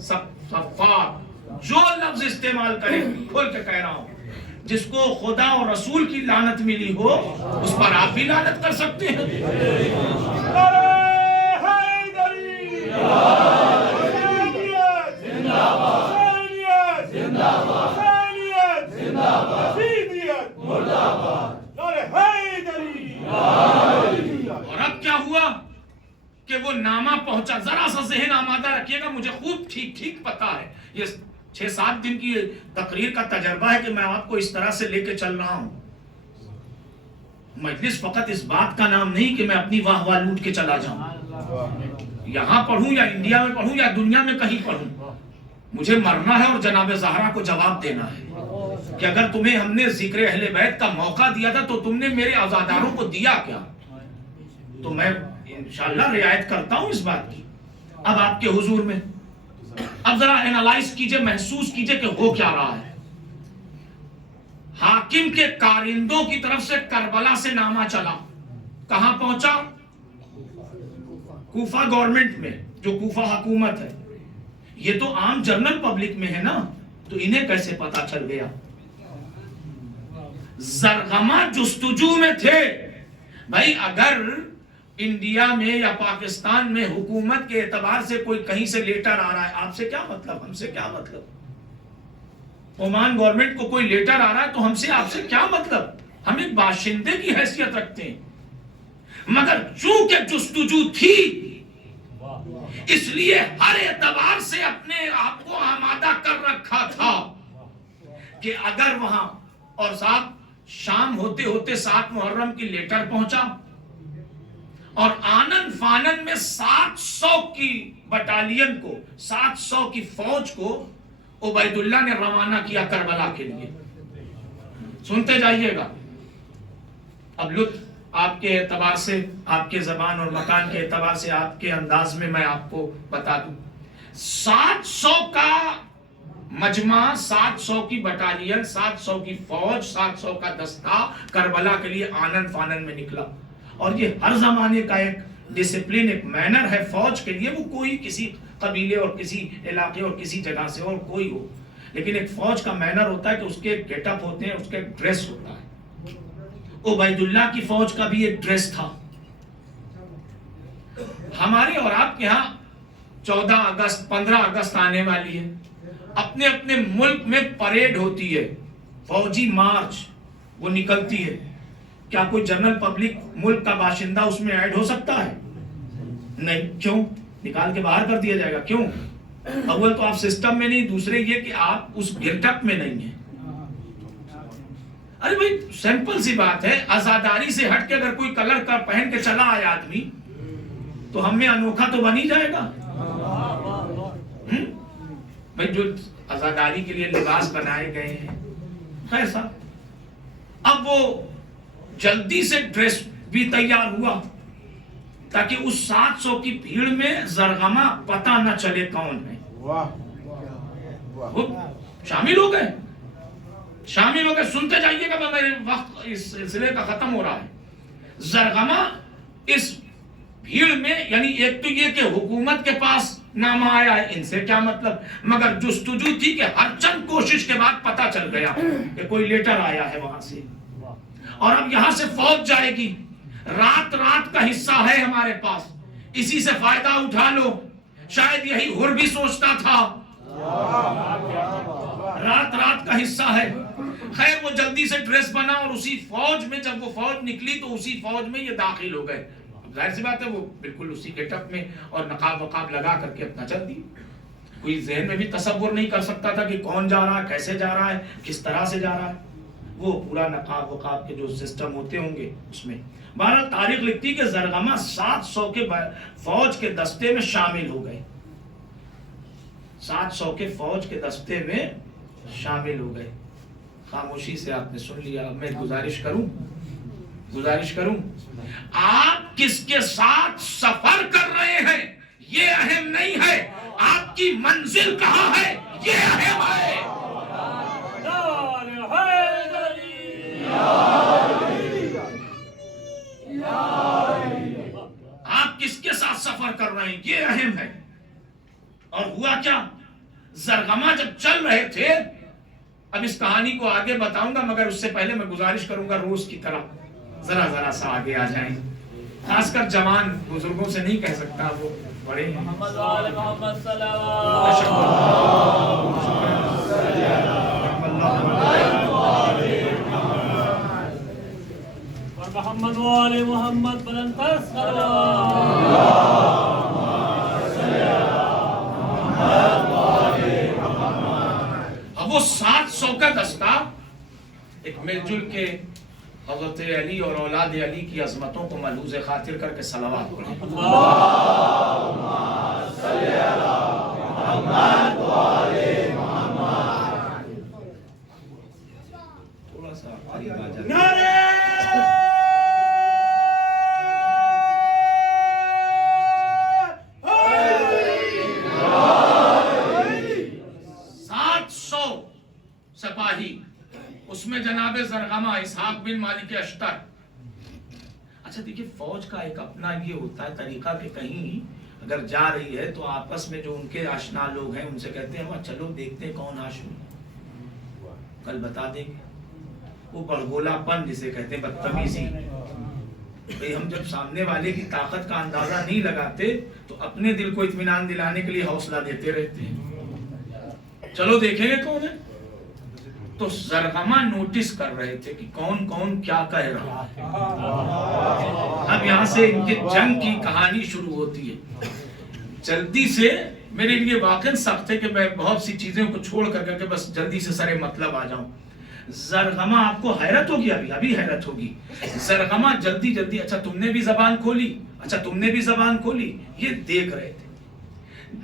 صفار جو لفظ استعمال کرے کھول کے کہہ رہا ہوں، جس کو خدا اور رسول کی لعنت ملی ہو اس پر آپ بھی لعنت کر سکتے ہیں۔ اور اب کیا ہوا کہ وہ نامہ پہنچا، ذرا سا ذہن آمادہ رکھیے گا، مجھے خوب ٹھیک ٹھیک پتا ہے، یہ 6-7 دن کی تقریر کا تجربہ ہے کہ میں آپ کو اس طرح سے لے کے چل رہا ہوں۔ مجلس فقط اس بات کا نام نہیں کہ میں اپنی واہ واہ لوٹ کے چلا جاؤں، یہاں پڑھوں یا انڈیا میں پڑھوں یا دنیا میں کہیں پڑھوں، مجھے مرنا ہے اور جناب زہرا کو جواب دینا ہے کہ اگر تمہیں ہم نے ذکر اہل بیت کا موقع دیا تھا تو تم نے میرے عزاداروں کو دیا کیا؟ تو میں انشاءاللہ رعایت کرتا ہوں اس بات کی۔ اب آپ کے حضور میں اب ذرا اینالائز کیجئے، محسوس کیجئے کہ ہو کیا رہا ہے۔ حاکم کے کارندوں کی طرف سے کربلا سے نامہ چلا، کہاں پہنچا؟ کوفہ گورنمنٹ میں، جو کوفہ حکومت ہے۔ یہ تو عام جنرل پبلک میں ہے نا، تو انہیں کیسے پتا چل گیا؟ زرغمہ جستجو میں تھے۔ بھائی اگر انڈیا میں یا پاکستان میں حکومت کے اعتبار سے کوئی کہیں سے لیٹر آ رہا ہے، آپ سے کیا مطلب، ہم سے کیا مطلب؟ عمان گورنمنٹ کو کوئی لیٹر آ رہا ہے تو ہم سے آپ سے کیا مطلب؟ ہم ایک باشندے کی حیثیت رکھتے ہیں۔ مگر چونکہ جستجو تھی اس لیے ہر اعتبار سے اپنے آپ کو آمادہ کر رکھا تھا کہ اگر وہاں، اور صاحب شام ہوتے ہوتے 7 محرم کی لیٹر پہنچا اور آنن فانن میں 700 کی بٹالین کو، 700 کی فوج کو عبید اللہ نے روانہ کیا کربلا کے لیے۔ سنتے جائیے گا، اب لطف آپ کے اعتبار سے، آپ کے زبان اور مکان کے اعتبار سے، آپ کے انداز میں میں آپ کو بتا دوں، 700 کا مجمع، 700 کی بٹالین، 700 کی فوج، 700 کا دستہ کربلا کے لیے آنن فانن میں نکلا۔ اور یہ ہر زمانے کا ایک ڈسپلن، ایک مینر ہے فوج کے لیے، وہ کوئی کسی قبیلے اور کسی علاقے اور کسی جگہ سے اور کوئی ہو، لیکن ایک فوج کا مینر ہوتا ہے کہ اس کے گیٹ اپ ہوتے ہیں، اس کے ڈریس ہوتا ہے۔ عبید اللہ کی فوج کا بھی ایک ڈریس تھا۔ ہمارے اور آپ کے ہاں 14 اگست 15 اگست آنے والی ہے، اپنے اپنے ملک میں پریڈ ہوتی ہے، فوجی مارچ وہ نکلتی ہے۔ کیا کوئی جنرل پبلک ملک کا باشندہ اس میں ایڈ ہو سکتا ہے؟ نہیں۔ کیوں؟ نکال کے باہر کر دیا جائے گا۔ کیوں؟ اول تو آپ سسٹم میں نہیں، دوسرے یہ کہ آپ اس گیٹ اپ میں نہیں ہیں۔ ارے بھائی سمپل سی بات ہے، عزاداری سے ہٹ کے اگر کوئی کلر کا پہن کے چلا آیا آدمی تو ہم میں انوکھا تو بن ہی جائے گا۔ بھائی جو عزاداری کے لیے لباس بنائے گئے ہیں، خیر صاحب اب وہ جلدی سے ڈریس بھی تیار ہوا تاکہ اس 700 کی بھیڑ میں زرغمہ پتہ نہ چلے کون ہے۔ وہ شامل ہو گئے، شامل ہو گئے۔ سنتے جائیے گا، میرے وقت اس سلسلے کا ختم ہو رہا ہے۔ زرغمہ اس بھیڑ میں، یعنی ایک تو یہ کہ حکومت کے پاس نامہ آیا ہے، ان سے کیا مطلب، مگر جستجو تھی کہ ہر چند کوشش کے بعد پتہ چل گیا کہ کوئی لیٹر آیا ہے وہاں سے، اور اب یہاں سے فوج جائے گی۔ رات رات کا حصہ ہے ہمارے پاس، اسی سے فائدہ اٹھا لو۔ شاید یہی ہر بھی سوچتا تھا، رات رات کا حصہ ہے۔ خیر وہ جلدی سے ڈریس بنا اور اسی فوج میں، جب وہ فوج نکلی تو اسی فوج میں یہ داخل ہو گئے۔ ظاہر سی بات ہے وہ بالکل اسی گیٹ اپ میں اور نقاب وقاب لگا کر کے اپنا چل دی۔ کوئی ذہن میں بھی تصور نہیں کر سکتا تھا کہ کون جا رہا ہے، کیسے جا رہا ہے، کس طرح سے جا رہا ہے۔ وہ پورا نقاب وقاب کے جو سسٹم ہوتے ہوں گے اس میں۔ بہرحال تاریخ لکھتی کہ زرغمہ 700 کے فوج کے دستے میں شامل ہو گئے، 700 کے فوج کے دستے میں شامل ہو گئے۔ خاموشی سے آپ نے سن لیا۔ میں گزارش کروں آپ کس کے ساتھ سفر کر رہے ہیں یہ اہم نہیں ہے، آپ کی منزل کہاں ہے یہ اہم ہے۔ آپ کس کے ساتھ سفر کر رہے ہیں یہ اہم ہے۔ اور ہوا کیا؟ زرغمہ جب چل رہے تھے، اب اس کہانی کو آگے بتاؤں گا، مگر اس سے پہلے میں گزارش کروں گا روز کی طرح ذرا سا آگے آ جائیں، خاص کر جوان بزرگوں سے نہیں کہہ سکتا، وہ بڑے ہیں۔ محمد وآل محمد صلی محمد وآل محمد بلندتر اب وہ 700 کا دستہ ایک مل جل کے حضرت علی اور اولاد علی کی عظمتوں کو ملحوظ خاطر کر کے صلوات پڑھیں۔ اللہم صلی علی محمد وآل محمد۔ تھوڑا سا قریب آ جائے۔ نعرہ 700 سپاہی، اس میں جناب زرغمہ، اسحاق بن مالک اشتر۔ اچھا دیکھیے، فوج کا ایک اپنا یہ ہوتا ہے طریقہ کہ کہیں اگر جا رہی ہے تو آپس میں جو ان کے آشنا لوگ ہیں ان سے کہتے ہیں وہاں چلو دیکھتے ہیں کون ہاشمی، کل بتا دیں گے۔ وہ بڑگولا پن جسے کہتے ہیں، بدتمیزی۔ بھئی ہم جب سامنے والے کی طاقت کا اندازہ نہیں لگاتے تو اپنے دل کو اطمینان دلانے کے لیے حوصلہ دیتے رہتے ہیں، چلو دیکھیں گے کون ہے۔ تو زرغمہ نوٹس کر رہے تھے کہ کون کون کیا کہہ رہا ہے۔ اب یہاں سے ان کے جنگ کی کہانی شروع ہوتی ہے۔ جلدی سے میرے لیے واقعاً سخت ہے کہ میں بہت سی چیزوں کو چھوڑ کر کے بس جلدی سے سرے مطلب آ جاؤں۔ زرغمہ، آپ کو حیرت ہوگی، ابھی حیرت ہوگی۔ زرغمہ جلدی اچھا تم نے بھی زبان کھولی، اچھا تم نے بھی زبان کھولی، یہ دیکھ رہے تھے۔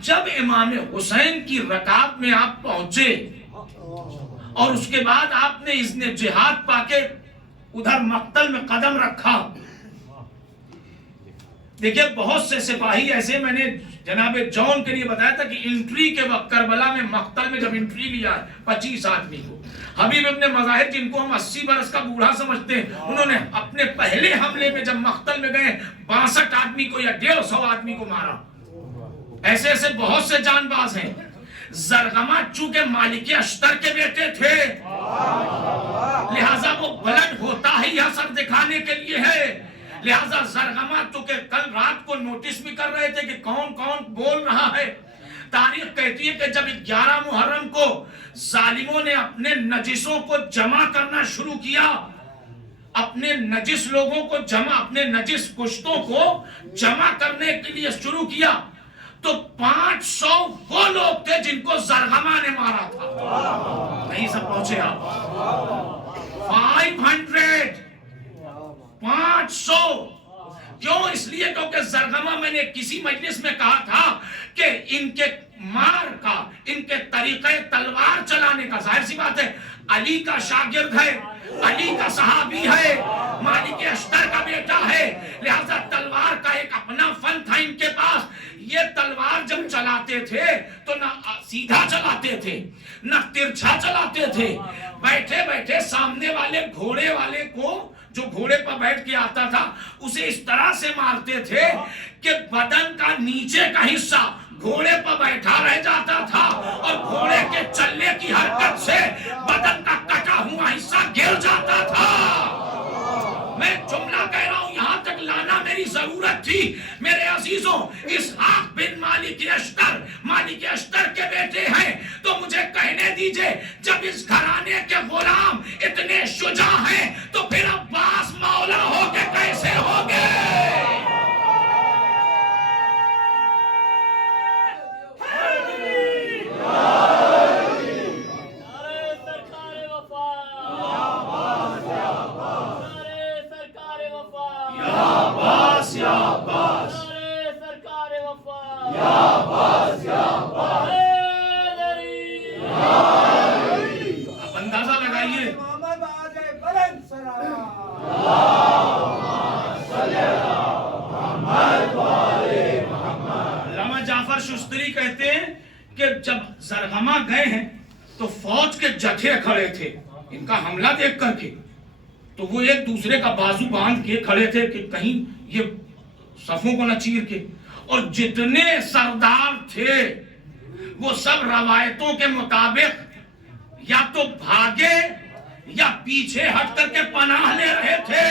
جب امام حسین کی رکعت میں آپ پہنچے اور اس کے بعد آپ نے اذن جہاد پا کے ادھر مقتل میں قدم رکھا، دیکھیں بہت سے سپاہی ایسے، میں نے جناب جون کے لیے بتایا تھا کہ انٹری کے وقت کربلا میں مقتل میں جب انٹری لیا 25 آدمی کو، حبیب ابن مظاہر جن کو ہم 80 برس کا بوڑھا سمجھتے ہیں، انہوں نے اپنے پہلے حملے میں جب مقتل میں گئے 62 آدمی کو یا 150 آدمی کو مارا۔ ایسے بہت سے جان باز ہیں۔ زرغمہ چونکہ مالک اشتر کے بیٹے تھے، لہذا وہ بلڈ ہوتا ہی اثر دکھانے کے لیے ہے، لہذا زرغمہ چونکہ کل رات کو نوٹس بھی کر رہے تھے کہ کون کون بول رہا ہے۔ تاریخ کہتی ہے کہ جب 11 محرم کو ظالموں نے اپنے نجسوں کو جمع کرنا شروع کیا، اپنے نجس لوگوں کو جمع، اپنے نجس کشتوں کو جمع کرنے کے لیے شروع کیا، تو 500 وہ لوگ تھے جن کو زرغمہ نے مارا تھا۔ نہیں سب پہنچے آپ؟ 500 کیوں؟ اس لیے کیونکہ زرغمہ، میں نے کسی مجلس میں کہا تھا کہ ان کے مار کا، ان کے طریقہ تلوار چلانے کا، ظاہر سی بات ہے علی کا شاگرد ہے، علی کا صحابی ہے، مالک اشتر کا بیٹا ہے، لہذا تلوار کا ایک اپنا فن تھا ان کے پاس۔ یہ تلوار جب چلاتے تھے تو نہ سیدھا چلاتے تھے نہ ترچھا چلاتے تھے، بیٹھے بیٹھے سامنے والے گھوڑے والے کو، جو گھوڑے پر بیٹھ کے آتا تھا، اسے اس طرح سے مارتے تھے کہ بدن کا نیچے کا حصہ گھوڑے پر بیٹھا رہ جاتا تھا اور گھوڑے کے چلنے کی حرکت سے بدن کا کٹا ہوا حصہ گر جاتا تھا۔ میں جملہ کہہ رہا ہوں، یہاں تک لانا میری ضرورت تھی۔ میرے عزیزوں، اسحاق بن مالک اشتر کے بیٹے ہیں، تو مجھے کہنے دیجئے جب اس گھرانے کے غلام اتنے شجاع ہیں تو پھر عباس مولا ہو کے کیسے ہو گئے؟ شستری کہتے ہیں کہ جب زرغمہ گئے ہیں تو فوج کے جتھے کھڑے تھے ان کا حملہ دیکھ کر کے، تو وہ ایک دوسرے کا بازو باندھ کے کھڑے تھے کہ کہیں یہ صفوں کو نہ چیر کے، اور جتنے سردار تھے وہ سب روایتوں کے مطابق یا تو بھاگے یا پیچھے ہٹ کر کے پناہ لے رہے تھے.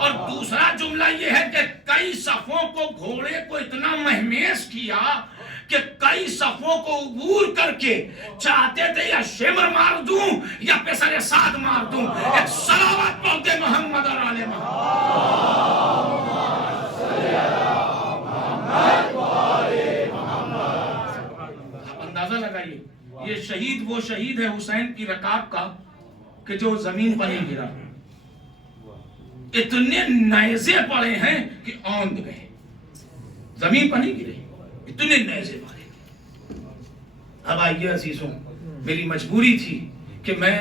اور دوسرا جملہ یہ ہے کہ کئی صفوں کو گھوڑے کو اتنا مہمیز کیا کہ کئی صفوں کو عبور کر کے چاہتے تھے یا شمر مار دوں یا پسر سعد مار دوں. ایک صلوات پڑھتے محمد اور آل محمد. آپ اندازہ لگائیے یہ شہید وہ شہید ہے حسین کی رکاب کا کہ جو زمین پر نہیں گرا. اتنے نیزے پڑے ہیں کہ اوند گئے, زمین پر نہیں گرے, اتنے نیزے پڑے. اب آئیے عزیزوں, میری مجبوری تھی کہ میں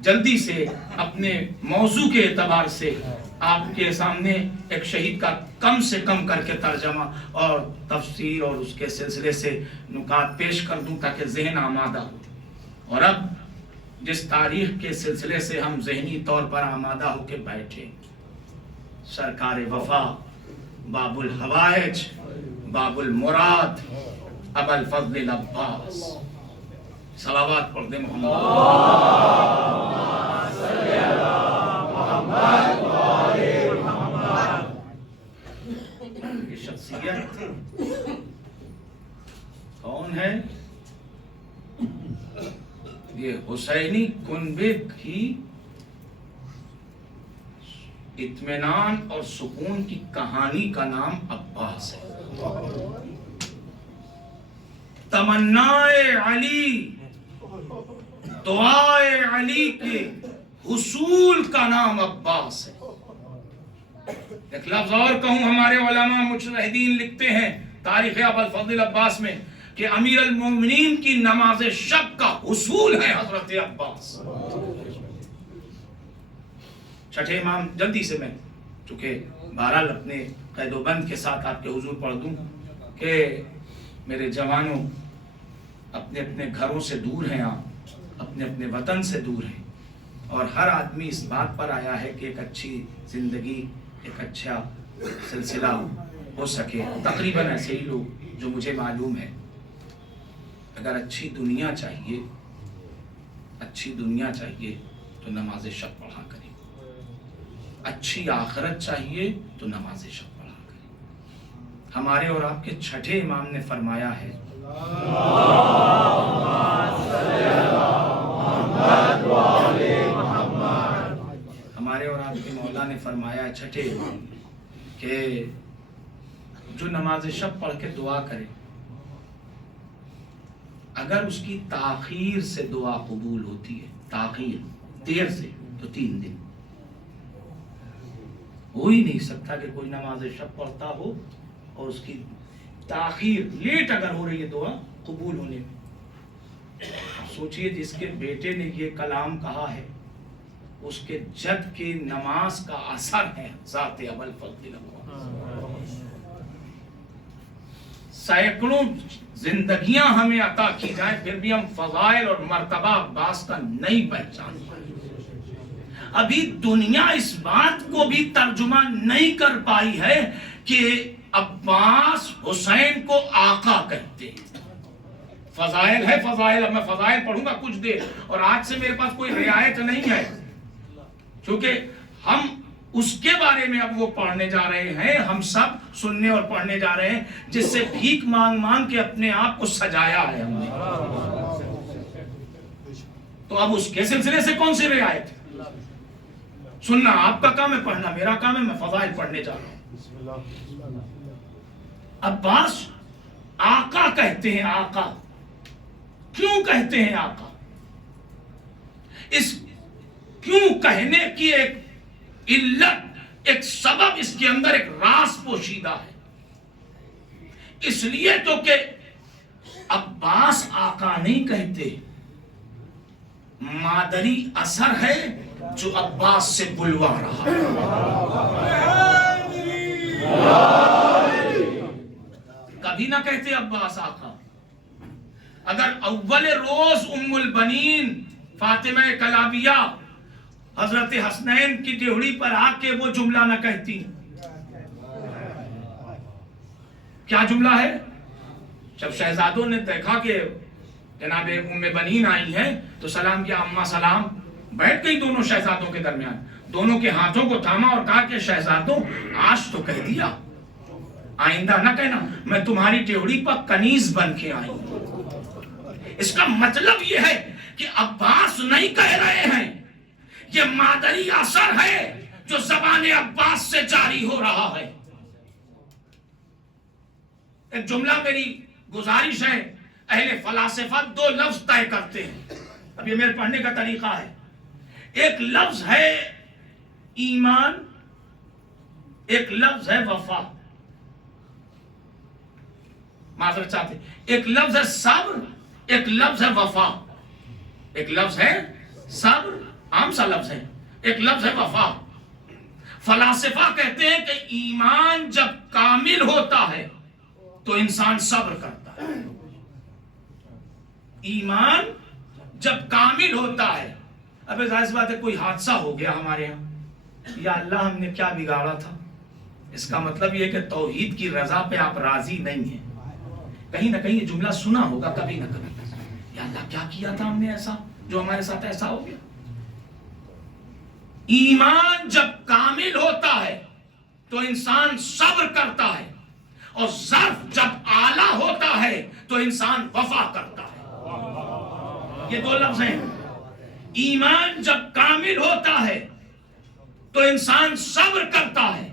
جلدی سے اپنے موضوع کے اعتبار سے آپ کے سامنے ایک شہید کا کم سے کم کر کے ترجمہ اور تفسیر اور اس کے سلسلے سے نکات پیش کر دوں تاکہ ذہن آمادہ ہو. اور اب جس تاریخ کے سلسلے سے ہم ذہنی طور پر آمادہ ہو کے بیٹھے, سرکار وفا, باب الحوائج, باب المراد, ابا الفضل العباس. صلوات پڑھ دے یہ شخصیت کون ہے؟ یہ حسینی کنبے کی اطمینان اور سکون کی کہانی کا نام عباس ہے. تمنائے علی, دعائے علی کے حصول کا نام عباس ہے. ایک لفظ اور کہوں, ہمارے علماء مجتہدین لکھتے ہیں تاریخ ابا الفضل عباس میں کہ امیر المومنین کی نماز شب کا حصول ہے حضرت عباس. چھٹے امام, جلدی سے میں چونکہ بہرحال اپنے قید و بند کے ساتھ آپ کے حضور پڑھ دوں کہ میرے جوانوں اپنے اپنے گھروں سے دور ہیں, آپ اپنے اپنے وطن سے دور ہیں, اور ہر آدمی اس بات پر آیا ہے کہ ایک اچھی زندگی, ایک اچھا سلسلہ ہو سکے. تقریباً ایسے ہی لوگ جو مجھے معلوم ہے. اگر اچھی دنیا چاہیے, اچھی دنیا چاہیے تو نماز شب پڑھا کریں. اچھی آخرت چاہیے تو نماز شب پڑھا کریں. ہمارے اور آپ کے چھٹے امام نے فرمایا ہے, ہمارے اور آپ کے مولا نے فرمایا ہے چھٹے امام کہ جو نماز شب پڑھ کے دعا کرے, اگر اس کی تاخیر سے دعا قبول ہوتی ہے, تاخیر دیر سے, تو 3 دن. ہو ہی نہیں سکتا کہ کوئی نماز شب پڑھتا ہو اور اس کی تاخیر, لیٹ اگر ہو رہی ہے دعا قبول ہونے میں. سوچئے جس کے بیٹے نے یہ کلام کہا ہے, اس کے جد کی نماز کا اثر ہے ذات ابا الفضل عباس. سینکڑوں زندگیاں ہمیں عطا کی جائیں پھر بھی ہم فضائل اور مرتبہ عباس کا نہیں پہچان پائے. ابھی دنیا اس بات کو بھی ترجمہ نہیں کر پائی ہے کہ عباس حسین کو آقا کہتے ہیں. فضائل ہے فضائل, اب میں فضائل پڑھوں گا کچھ دیر, اور آج سے میرے پاس کوئی رعایت نہیں ہے کیونکہ ہم اس کے بارے میں اب وہ پڑھنے جا رہے ہیں. ہم سب سننے اور پڑھنے جا رہے ہیں جس سے بھیک مانگ مانگ کے اپنے آپ کو سجایا ہے ہم نے. تو اب اس کے سلسلے سے کون سی رعایت ہے؟ سننا آپ کا کام ہے, پڑھنا میرا کام ہے. میں فضائل پڑھنے جا رہا ہوں. عباس آقا کہتے ہیں. آقا کیوں کہتے ہیں آقا؟ اس کیوں کہنے کی ایک علت, ایک سبب, اس کے اندر ایک راز پوشیدہ ہے. اس لیے تو کہ عباس آقا نہیں کہتے, مادری اثر ہے جو عباس سے بلوا رہا ہے. کبھی نہ کہتے عباس آقا. اگر اول روز ام البنین فاطمہ کلابیہ حضرت حسنین کی ڈیوڑی پر آ کے وہ جملہ نہ کہتی, کیا جملہ ہے؟ جب شہزادوں نے دیکھا کہ جناب ام بنین آئی ہیں تو سلام کیا، اماں سلام. بیٹھ گئی دونوں شہزادوں کے درمیان، دونوں کے ہاتھوں کو تھاما اور کہا کہ شہزادوں آج تو کہہ دیا، آئندہ نہ کہنا میں تمہاری ٹیوڑی پر کنیز بن کے آئی ہوں. اس کا مطلب یہ ہے کہ عباس نہیں کہہ رہے ہیں، یہ مادری اثر ہے جو زبان عباس سے جاری ہو رہا ہے. ایک جملہ میری گزارش ہے، اہل فلاسفہ دو لفظ طے کرتے ہیں، اب یہ میرے پڑھنے کا طریقہ ہے. ایک لفظ ہے ایمان، ایک لفظ ہے وفا. معذرت چاہتے، ایک لفظ ہے صبر، ایک لفظ ہے وفا. ایک لفظ ہے صبر، عام سا لفظ ہے، ایک لفظ ہے وفا. فلاسفہ کہتے ہیں کہ ایمان جب کامل ہوتا ہے تو انسان صبر کرتا ہے. ایمان جب کامل ہوتا ہے، اب ظاہر سی بات ہے کوئی حادثہ ہو گیا ہمارے یہاں، یا اللہ ہم نے کیا بگاڑا تھا، اس کا مطلب یہ کہ توحید کی رضا پہ آپ راضی نہیں ہیں. کہیں نہ کہیں یہ جملہ سنا ہوگا کبھی نہ کبھی، یا اللہ کیا کیا تھا ہم نے ایسا جو ہمارے ساتھ ایسا ہو گیا. ایمان جب کامل ہوتا ہے تو انسان صبر کرتا ہے، اور ظرف جب اعلیٰ ہوتا ہے تو انسان وفا کرتا ہے. یہ دو لفظ ہیں. ایمان جب کامل ہوتا ہے تو انسان صبر کرتا ہے،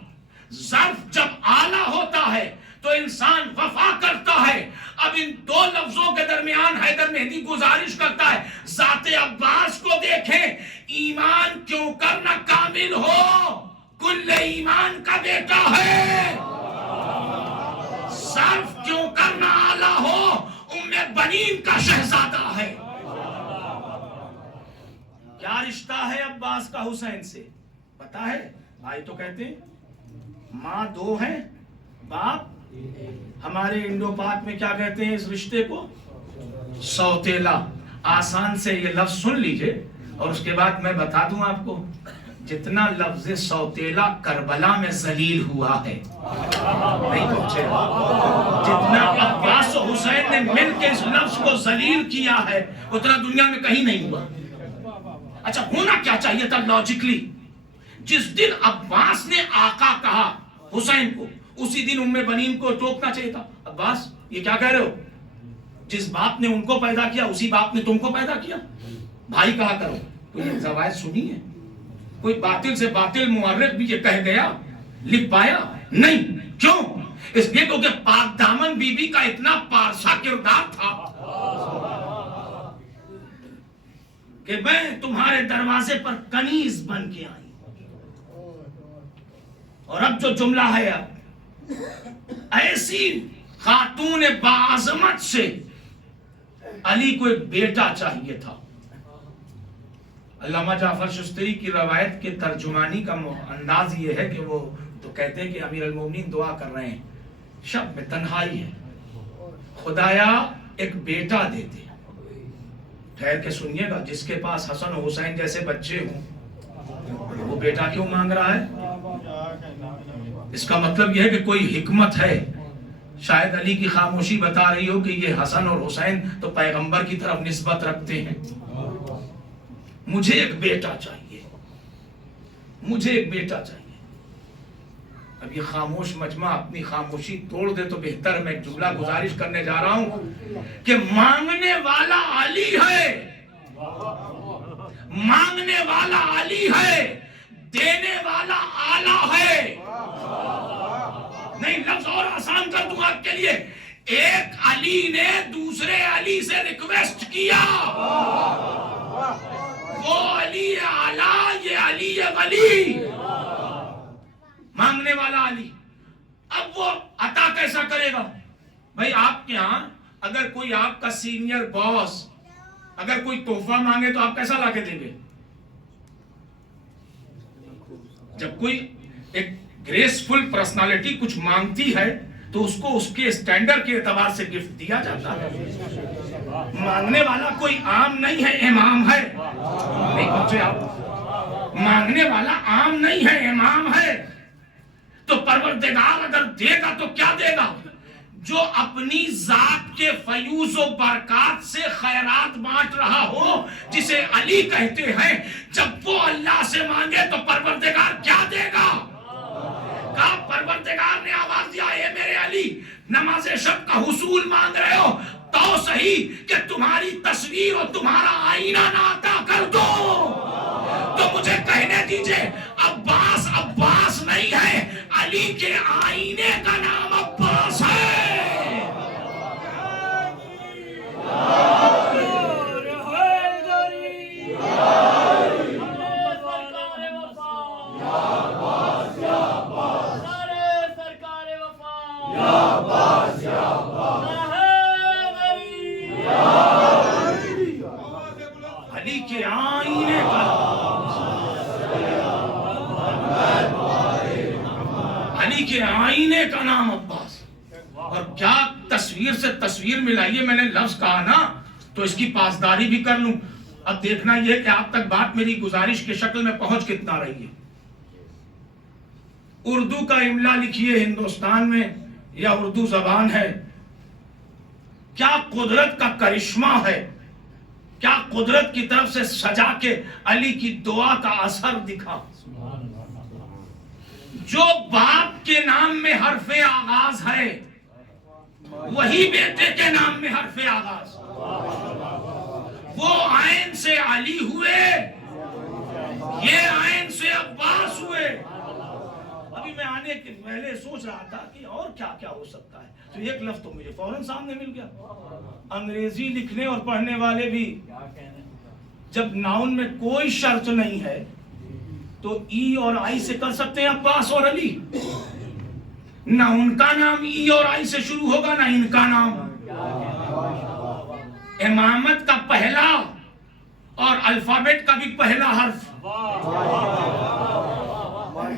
ظرف جب اعلیٰ ہوتا ہے تو انسان وفا کرتا ہے. اب ان دو لفظوں کے درمیان حیدر مہدی گزارش کرتا ہے ذات عباس کو دیکھیں، ایمان کیوں کرنا کامل ہو، کل ایمان کا بیٹا ہے. ظرف کیوں کرنا اعلیٰ ہو، ام بنین کا شہزادہ ہے. کیا رشتہ ہے عباس کا حسین سے پتا ہے؟ بھائی تو کہتے ہیں ماں دو ہیں، باپ. ہمارے انڈو پاک میں کیا کہتے ہیں اس رشتے کو؟ سوتیلا. آسان سے یہ لفظ سن لیجئے اور اس کے بعد میں بتا دوں آپ کو، جتنا لفظ سوتیلا کربلا میں ذلیل ہوا ہے نہیں پہنچے، جتنا عباس و حسین نے مل کے اس لفظ کو ذلیل کیا ہے اتنا دنیا میں کہیں نہیں ہوا. اچھا ہونا کیا چاہیے تھا لاجکلی؟ جس دن عباس نے آقا کہا حسین کو، اسی دن ام بنین کو ٹوکنا چاہیے تھا. عباس یہ کیا کہہ رہے ہو؟ جس باپ نے ان کو پیدا کیا اسی باپ نے تم کو پیدا کیا. بھائی کہا کرو. کوئی روایت سنی ہے؟ کوئی باطل سے باطل مورخ بھی یہ کہہ گیا لکھ پایا؟ نہیں. کیوں؟ اس لیے کیونکہ پاک دامن بی بی کا اتنا پارسا کردار تھا کہ میں تمہارے دروازے پر کنیز بن کے آئی. اور اب جو جملہ ہے، اب ایسی خاتون باعظمت سے علی کو ایک بیٹا چاہیے تھا. علامہ جعفر شستری کی روایت کے ترجمانی کا انداز یہ ہے کہ وہ تو کہتے ہیں کہ امیر المومنین دعا کر رہے ہیں، شب میں تنہائی ہے، خدایا ایک بیٹا دے دے. ٹھہر کے سنیے گا، جس کے پاس حسن و حسین جیسے بچے ہوں وہ بیٹا کیوں مانگ رہا ہے؟ اس کا مطلب یہ ہے کہ کوئی حکمت ہے. شاید علی کی خاموشی بتا رہی ہو کہ یہ حسن اور حسین تو پیغمبر کی طرف نسبت رکھتے ہیں. مجھے ایک بیٹا چاہیے، مجھے ایک بیٹا چاہیے. اب یہ خاموش مجمع اپنی خاموشی توڑ دے تو بہتر. میں ایک جملہ گزارش کرنے جا رہا ہوں کہ مانگنے والا علی ہے، مانگنے والا علی ہے، دینے والا آلہ ہے. نہیں لفظ اور آسان کر دوں آپ کے لیے، ایک علی نے دوسرے علی سے ریکویسٹ کیا، وہ علی آلہ، یہ علی ولی، مانگنے والا علی. اب وہ عطا کیسا کرے گا؟ بھائی آپ کے ہاں اگر کوئی آپ کا سینئر باس اگر کوئی تحفہ مانگے تو آپ کیسا لا کے دیں گے؟ جب کوئی ایک گریسفل پرسنالٹی کچھ مانگتی ہے تو اس کو اس کے سٹینڈرڈ کے اعتبار سے گفٹ دیا جاتا ہے. مانگنے والا کوئی عام نہیں ہے، امام ہے. نہیں پہنچے آپ؟ مانگنے والا عام نہیں ہے، امام ہے. تو پروردگار اگر دے گا تو کیا دے گا؟ جو اپنی ذات کے فیوز و برکات سے خیرات بانٹ رہا ہو، جسے علی کہتے ہیں، جب وہ اللہ سے مانگے تو پروردگار کیا دے گا؟ کہا پروردگار نے آواز دیا، اے میرے علی، نماز شب کا حصول مانگ رہے ہو تو صحیح کہ تمہاری تصویر اور تمہارا آئینہ نہ عطا کر دو تو مجھے کہنے دیجئے عباس عباس نہیں ہے، علی کے آئینے کا نام عباس ہے۔ علی کے آئینے کا علی کے آئینے کا نام عباس۔ اور کیا تصویر سے تصویر ملائیے، میں نے لفظ کہا نا تو اس کی پاسداری بھی کر لوں۔ اب دیکھنا یہ کہ آپ تک بات میری گزارش کی شکل میں پہنچ کتنا رہی ہے۔ اردو کا املا لکھیے ہندوستان میں، یا اردو زبان ہے، کیا قدرت کا کرشمہ ہے، کیا قدرت کی طرف سے سجا کے علی کی دعا کا اثر دکھا۔ جو باپ کے نام میں حرف آغاز ہے وہی بیٹے کے نام میں حرف آغاز۔ وہ عین سے علی ہوئے، یہ عین سے عباس ہوئے۔ ابھی میں آنے کے پہلے سوچ رہا تھا کہ اور کیا کیا ہو سکتا ہے، تو ایک لفظ تو مجھے فوراً سامنے مل گیا۔ انگریزی لکھنے اور پڑھنے والے بھی جب ناؤن میں کوئی شرط نہیں ہے تو ای اور آئی سے کر سکتے ہیں عباس اور علی۔ نہ ان کا نام ای اور آئی سے شروع ہوگا نہ ان کا نام۔ امامت کا پہلا اور الفابیٹ کا بھی پہلا حرف،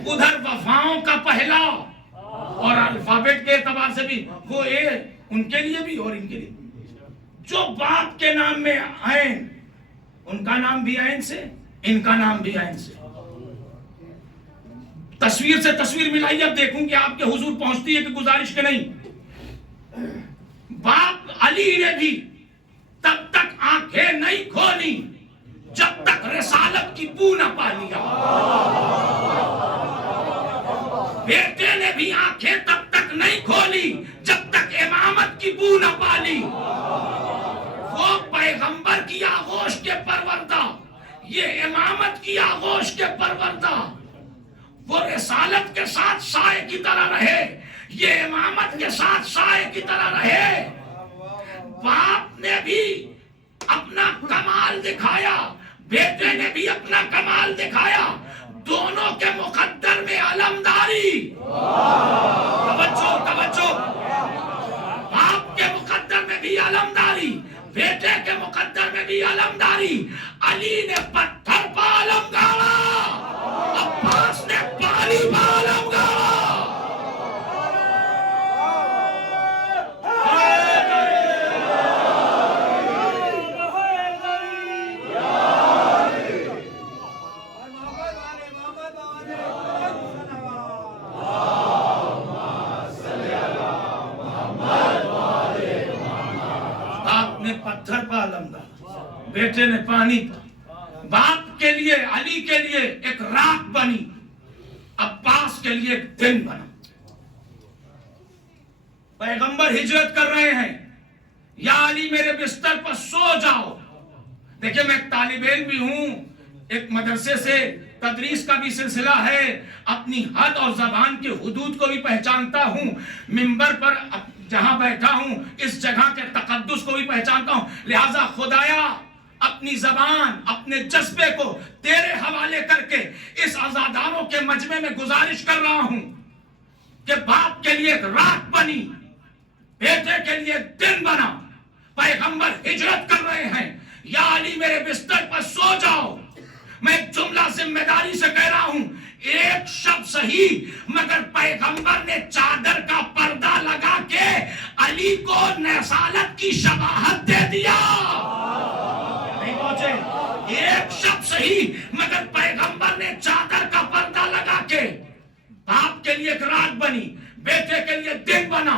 ادھر وفاؤں کا پہلا اور الفابیٹ کے اعتبار سے بھی وہ اے ان کے لیے بھی اور ان کے لیے۔ جو باپ کے نام میں عین، ان کا نام بھی عین سے، ان کا نام بھی عین سے۔ تصویر سے تصویر ملائی، اب دیکھوں کہ آپ کے حضور پہنچتی ہے کہ گزارش کے نہیں۔ باپ علی نے بھی تب تک آنکھیں نہیں کھولی جب تک رسالت کی بو نہ پا لیا۔ بیٹے نے بھی آنکھیں تب تک نہیں کھولی جب تک امامت کی بو نہ پا لی۔ وہ پیغمبر کی آغوش کے پروردہ، یہ امامت کی آغوش کے پروردہ۔ وہ رسالت کے ساتھ سائے کی طرح رہے، یہ امامت کے ساتھ سائے کی طرح رہے۔ باپ نے بھی اپنا کمال دکھایا، بیٹے نے بھی اپنا کمال دکھایا، دونوں کے مقدر میں علمداری۔ توجہ توجہ، باپ کے مقدر میں بھی علمداری، بیٹے کے مقدر میں بھی علمداری۔ علی نے پتھر پہ علم گاڑا، عباس نے پانی پہ علم گاڑا۔ پتھر پہ علم گاڑا، بیٹے نے پانی پہ۔ باپ کے لیے، علی کے لیے ایک رات بنی، عباس کے لیے ایک دن بنا۔ پیغمبر ہجرت کر رہے ہیں، یا علی میرے بستر پر سو جاؤ۔ دیکھیں میں ایک طالب علم بھی ہوں، ایک مدرسے سے تدریس کا بھی سلسلہ ہے، اپنی حد اور زبان کے حدود کو بھی پہچانتا ہوں، منبر پر جہاں بیٹھا ہوں اس جگہ کے تقدس کو بھی پہچانتا ہوں۔ لہٰذا خدایا اپنی زبان، اپنے جذبے کو تیرے حوالے کر کے اس عزاداروں کے مجمع میں گزارش کر رہا ہوں کہ باپ کے لیے ایک رات بنی، بیٹے کے لیے ایک دن بنا۔ پیغمبر ہجرت کر رہے ہیں، یا علی میرے بستر پر سو جاؤ۔ میں ایک جملہ ذمہ داری سے کہہ رہا ہوں، ایک شب صحیح مگر پیغمبر نے چادر کا پردہ لگا کے علی کو رسالت کی شباہت دے دیا۔ نہیں پہنچے؟ ایک شب صحیح مگر پیغمبر نے چادر کا پردہ لگا کے باپ کے لیے ایک رات بنی، بیٹے کے لیے دن بنا۔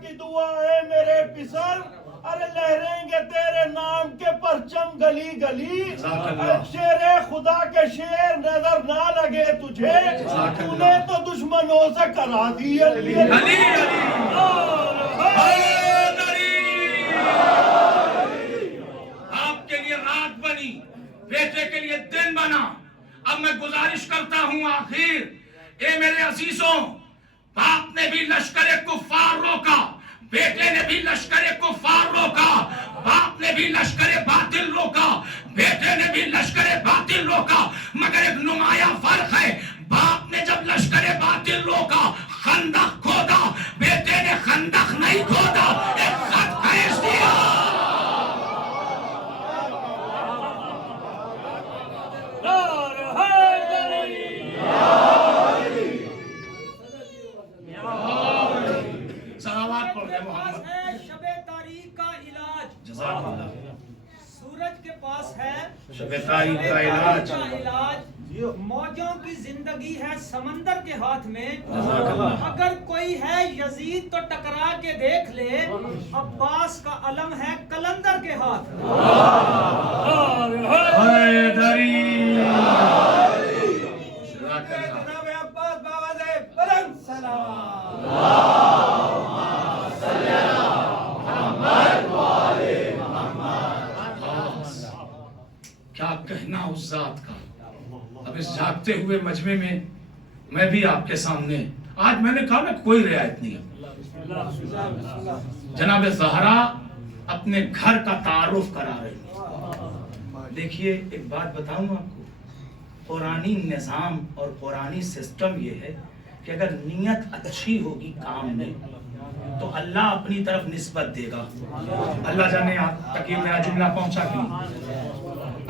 کی دعا ہے میرے پسر، ارے لہریں گے تیرے نام کے پرچم گلی گلی، شیر خدا کے شیر نظر نہ لگے تجھے، تو نے تو دشمنوں سے کرا دی علی علی آپ کے لیے رات بنی، بیٹے کے لیے دن بنا۔ اب میں گزارش کرتا ہوں آخر، اے میرے عزیزوں، باپ نے بھی لشکر کفار روکا، بیٹے نے بھی لشکر کفار روکا، باپ نے بھی لشکر باطل روکا، بیٹے نے بھی لشکر باطل روکا، مگر ایک نمایاں فرق ہے۔ باپ نے جب لشکر باطل روکا خندق کھودا، بیٹے نے خندق نہیں کھودا، ایک خط بھیج دیا۔ سورج کے پاس ہے شب تاریک کا علاج، موجوں کی زندگی ہے سمندر کے ہاتھ میں۔ اگر کوئی ہے یزید تو ٹکرا کے دیکھ لے، عباس کا علم ہے کلندر کے ہاتھ۔ جناب عباس بابا سے بلند سلام۔ کیا کہنا اس ذات کا۔ اب اس جاگتے ہوئے مجمع میں میں بھی آپ کے سامنے، آج میں نے کہا نا کوئی رعایت نہیں ہے، جناب زہرا اپنے گھر کا تعارف کرا رہی ہے۔ دیکھیے ایک بات بتاؤں آپ کو، قرآنی نظام اور قرآنی سسٹم یہ ہے کہ اگر نیت اچھی ہوگی کام میں تو اللہ اپنی طرف نسبت دے گا۔ اللہ جانے آپ تک یہ میرا جملہ پہنچا کہ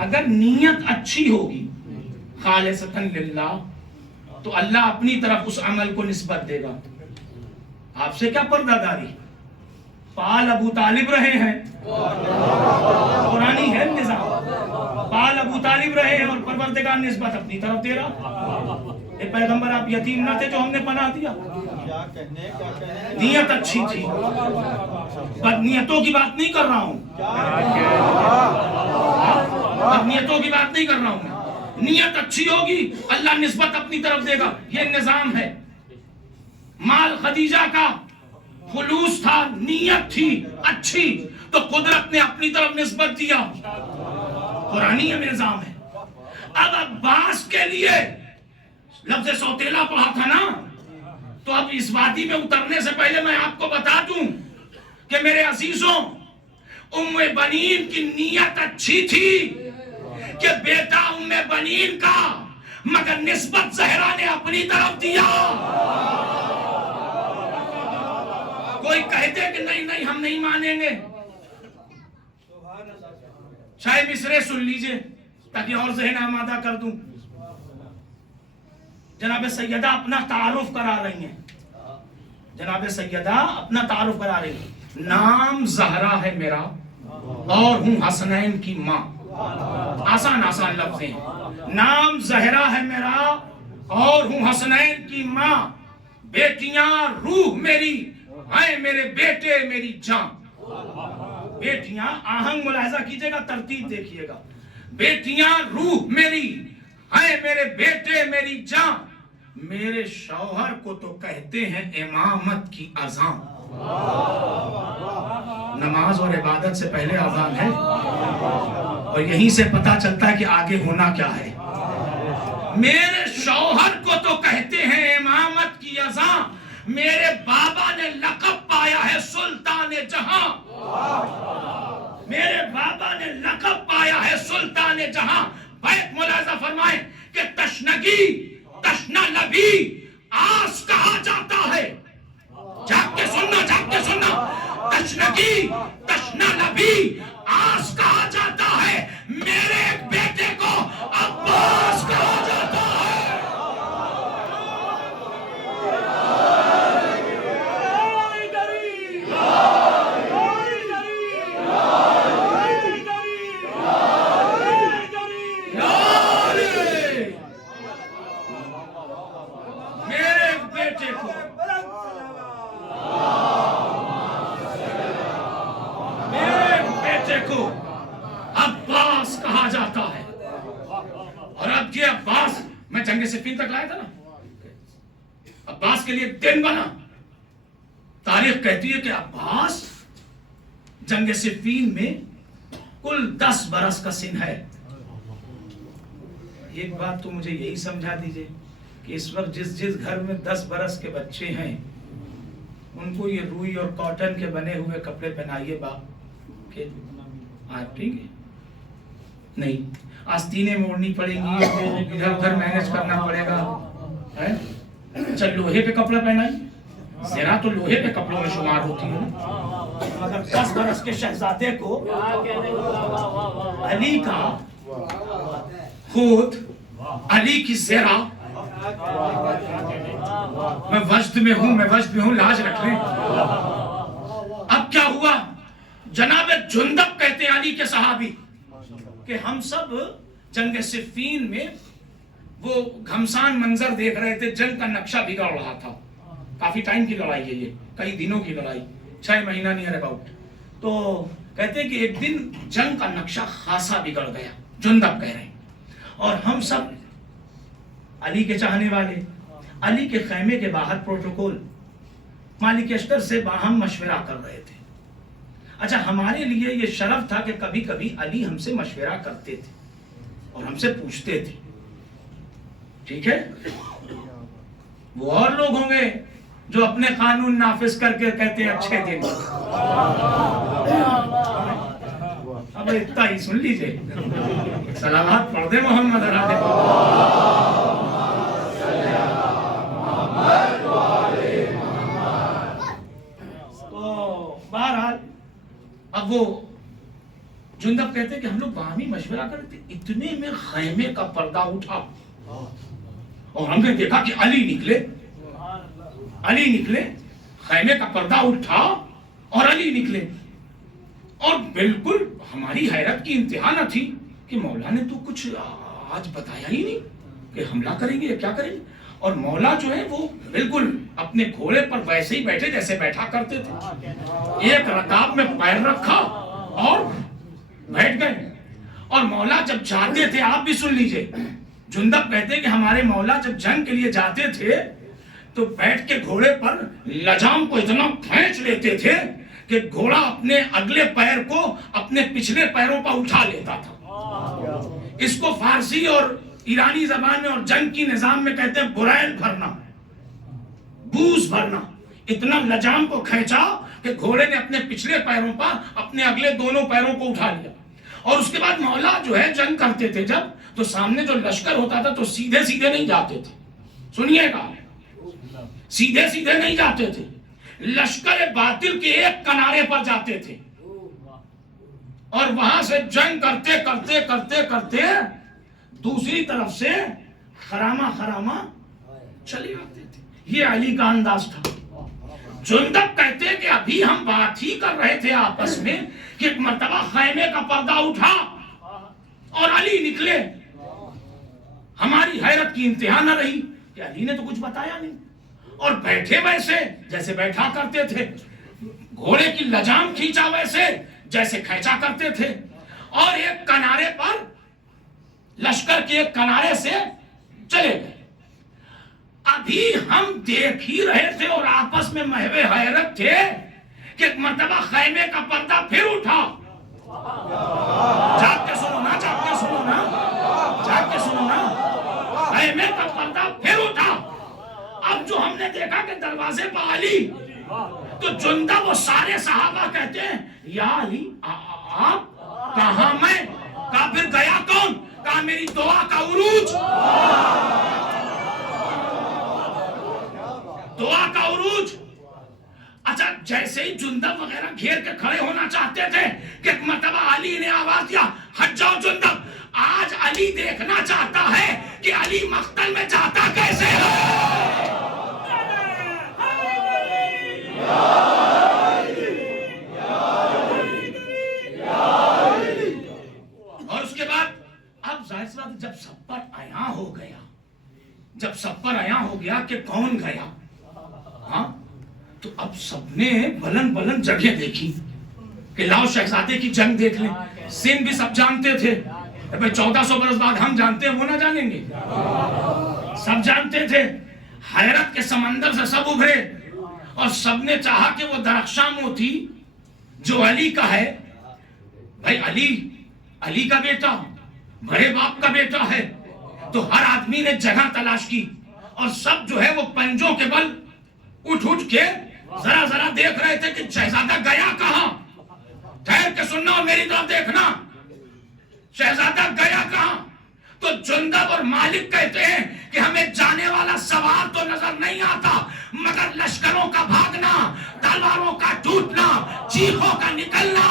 اگر نیت اچھی ہوگی خالصتاً للہ تو اللہ اپنی طرف اس عمل کو نسبت دے گا۔ آپ سے کیا پردہ داری، پال ابو طالب رہے ہیں، قرآنی ہے نظام، پال ابو طالب رہے ہیں اور پروردگار نسبت اپنی طرف دے رہا۔ ایک پیغمبر آپ یتیم نہ تھے جو ہم نے پناہ دیا، نیت اچھی تھی، بد نیتوں کی بات نہیں کر رہا ہوں، بد نیتوں کی بات نہیں کر رہا ہوں، نیت اچھی ہوگی اللہ نسبت اپنی طرف دے گا، یہ نظام ہے۔ مال خدیجہ کا خلوص تھا، نیت تھی اچھی تو قدرت نے اپنی طرف نسبت دیا، قرآنی نظام ہے۔ اب عباس کے لیے لفظ سوتیلا پڑھا تھا نا، تو اب اس وادی میں اترنے سے پہلے میں آپ کو بتا دوں کہ میرے عزیزوں، ام بنین کی نیت اچھی تھی کہ بیٹا ام بنین کا، مگر نسبت زہرا نے اپنی طرف دیا۔ کوئی کہتے کہ نہیں ہم نہیں مانیں گے، شاید مصرے سن لیجئے تاکہ اور ذہن آمادہ کر دوں۔ جناب سیدہ اپنا تعارف کرا رہی ہیں، جناب سیدہ اپنا تعارف کرا رہی ہیں، نام زہرا ہے میرا اور ہوں حسنین کی ماں۔ آسان لفظ ہیں، نام زہرا ہے میرا اور ہوں حسنین کی ماں، بیٹیاں روح میری ہیں، میرے بیٹے میری جان۔ بیٹیاں، آہنگ ملاحظہ کیجئے گا، ترتیب دیکھیے گا، بیٹیاں روح میری ہیں، میرے بیٹے میری جان، میرے شوہر کو تو کہتے ہیں امامت کی اذان۔ نماز اور عبادت سے پہلے اذان ہے اور یہیں سے پتا چلتا ہے کہ آگے ہونا کیا ہے۔ میرے شوہر کو تو کہتے ہیں امامت کی اذان، میرے بابا نے لقب پایا ہے سلطان جہاں، میرے بابا نے لقب پایا ہے سلطان جہاں، ایک ملاحظہ فرمائیں کہ تشنگی، تشنا لبی آس کہا جاتا ہے. جاگ کے سننا، جاگ کے سننا. تشنگی، تشنا لبی آس کہا جاتا ہے. میرے ایک بیٹے کو عباس کہا جاتا ہے. میرے ایک بیٹے کو، میرے ایک بیٹے کو عباس کہا جاتا ہے. اور اب یہ عباس، میں جنگ صفین تک لایا تھا نا، عباس کے لیے ایک دن بنا. تاریخ کہتی ہے کہ عباس جنگ صفین میں کل 10 برس کا سن ہے. ایک بات تو مجھے یہی سمجھا دیجئے کہ اس وقت جس گھر میں 10 برس کے بچے ہیں ان کو یہ روئی اور کاٹن کے بنے ہوئے کپڑے پہنائیے باپ کہ ٹھیک ہے نہیں، آستینیں موڑنی پڑیں گی، ادھر ادھر مینج کرنا پڑے گا. اچھا لوہے پہ کپڑا پہنائیے، زرا تو لوہے پہ کپڑوں میں شمار ہوتی ہے. مگر 10 برس کے شہزادے کو علی کا خود، علی کی زرا، میں وجد میں ہوں، لاج رکھ لیں. اب کیا ہوا؟ جناب جندب کہتے ہیں علی کے صحابی کہ ہم سب جنگ صفین میں وہ گھمسان منظر دیکھ رہے تھے. جنگ کا نقشہ بگڑ رہا تھا. کافی ٹائم کی لڑائی ہے یہ، کئی دنوں کی لڑائی، 6 مہینہ نیئر اباؤٹ. تو کہتے ہیں کہ ایک دن جنگ کا نقشہ خاصا بگڑ گیا. جندب کہہ رہے ہیں اور ہم سب علی کے چاہنے والے علی کے خیمے کے باہر پروٹوکول مالک اشتر سے باہم مشورہ کر رہے تھے. اچھا ہمارے لیے یہ شرف تھا کہ کبھی کبھی علی ہم سے مشورہ کرتے تھے اور ہم سے پوچھتے تھے. ٹھیک ہے، وہ اور لوگ ہوں گے جو اپنے قانون نافذ کر کے کہتے ہیں اچھے دن. اب اتنا ہی سن لیجئے. سلامات پڑھ دے محمد علیہ. تو بہرحال اب وہ جندب کہتے ہیں کہ ہم لوگ باہمی مشورہ کرتے، اتنے میں خیمے کا پردہ اٹھا اور ہم نے دیکھا کہ علی نکلے. خیمے کا پردہ اٹھا اور علی نکلے. اور بالکل ہماری حیرت کی انتہا نہ تھی کہ مولا نے تو کچھ آج بتایا ہی نہیں کہ حملہ کریں گے یا کیا کریں گے. اور مولا جو ہے وہ بالکل اپنے گھوڑے پر ویسے ہی بیٹھے جیسے بیٹھا کرتے تھے. ایک رکاب میں پیر رکھا اور بیٹھ گئے. اور مولا جب جاتے تھے، آپ بھی سن لیجئے، جندب کہتے ہیں کہ ہمارے مولا جب جنگ کے لیے جاتے تھے تو بیٹھ کے گھوڑے پر لجام کو اتنا کھینچ لیتے تھے کہ گھوڑا اپنے اگلے پیر کو اپنے پچھلے پیروں پر اٹھا لیتا تھا. اس کو فارسی اور ایرانی زبان میں اور جنگ کی نظام میں کہتے ہیں بریل بھرنا، بوز بھرنا. اتنا لجام کو کھینچا کہ گھوڑے نے اپنے پچھلے پیروں پر اپنے اگلے دونوں پیروں کو اٹھا لیا. اور اس کے بعد مولا جو ہے جنگ کرتے تھے جب، تو سامنے جو لشکر ہوتا تھا تو سیدھے سیدھے نہیں جاتے تھے. سنیے گا، سیدھے سیدھے نہیں جاتے تھے. لشکر باطل کے ایک کنارے پر جاتے تھے اور وہاں سے جنگ کرتے کرتے کرتے کرتے دوسری طرف سے خرامہ چلے آتے تھے. یہ علی کا انداز تھا. جندب کہتے ہیں کہ ابھی ہم بات ہی کر رہے تھے آپس میں کہ ایک مرتبہ خیمے کا پردہ اٹھا اور علی نکلے. ہماری حیرت کی انتہا نہ رہی کہ علی نے تو کچھ بتایا نہیں اور بیٹھے ویسے جیسے بیٹھا کرتے تھے، گھوڑے کی لجام کھینچا ویسے جیسے کھینچا کرتے تھے. اور ایک کنارے پر لشکر کے ایک کنارے سے چلے گئے. ابھی ہم دیکھ ہی رہے تھے اور آپس میں محو حیرت تھے کہ ایک مرتبہ خیمے کا پردہ پھر اٹھا. جاگ کے سنو نا، جاگ کے سنو نا، جاگ کے سنو نا. خیمے کا پردہ پھر اٹھا. اب جو ہم نے دیکھا کہ دروازے پر علی، تو جندب وہ سارے صحابہ کہتے ہیں یا علی آپ کہاں؟ میں کہا پھر گیا کون؟ کہا میری دعا کا عروج، دعا کا عروج۔ اچھا جیسے ہی جندب وغیرہ گھیر کے کھڑے ہونا چاہتے تھے کہ ایک مرتبہ علی نے آواز دیا ہٹ جاؤ جندب، آج علی دیکھنا چاہتا ہے کہ علی مقتل میں جاتا کیسے ہے۔ اور اس کے بعد اب ظاہر سی بات جب سب پر عیاں ہو گیا، جب سب پر عیاں ہو گیا کہ کون گیا، ہاں تو اب سب نے بلند بلند جگہ دیکھی کہ لاؤ شہزادے کی جنگ دیکھ لیں۔ سن بھی سب جانتے تھے، 1400 برس بعد ہم جانتے ہیں وہ نہ جانیں گے، سب جانتے تھے۔ حیرت کے سمندر سے سب ابھرے اور سب نے چاہا کہ وہ درخشاں موتی جو علی کا ہے، بھائی علی کا بیٹا بڑے باپ کا بیٹا ہے، تو ہر آدمی نے جگہ تلاش کی اور سب جو ہے وہ پنجوں کے بل اٹھ کے ذرا ذرا دیکھ رہے تھے کہ شہزادہ گیا کہاں۔ ٹھہر کے سننا اور میری طرف دیکھنا، شہزادہ گیا کہاں؟ تو جندب اور مالک کہتے ہیں کہ ہمیں جانے والا سوار تو نظر نہیں آتا، مگر لشکروں کا بھاگنا، تلواروں کا ٹوٹنا، چیخوں کا نکلنا،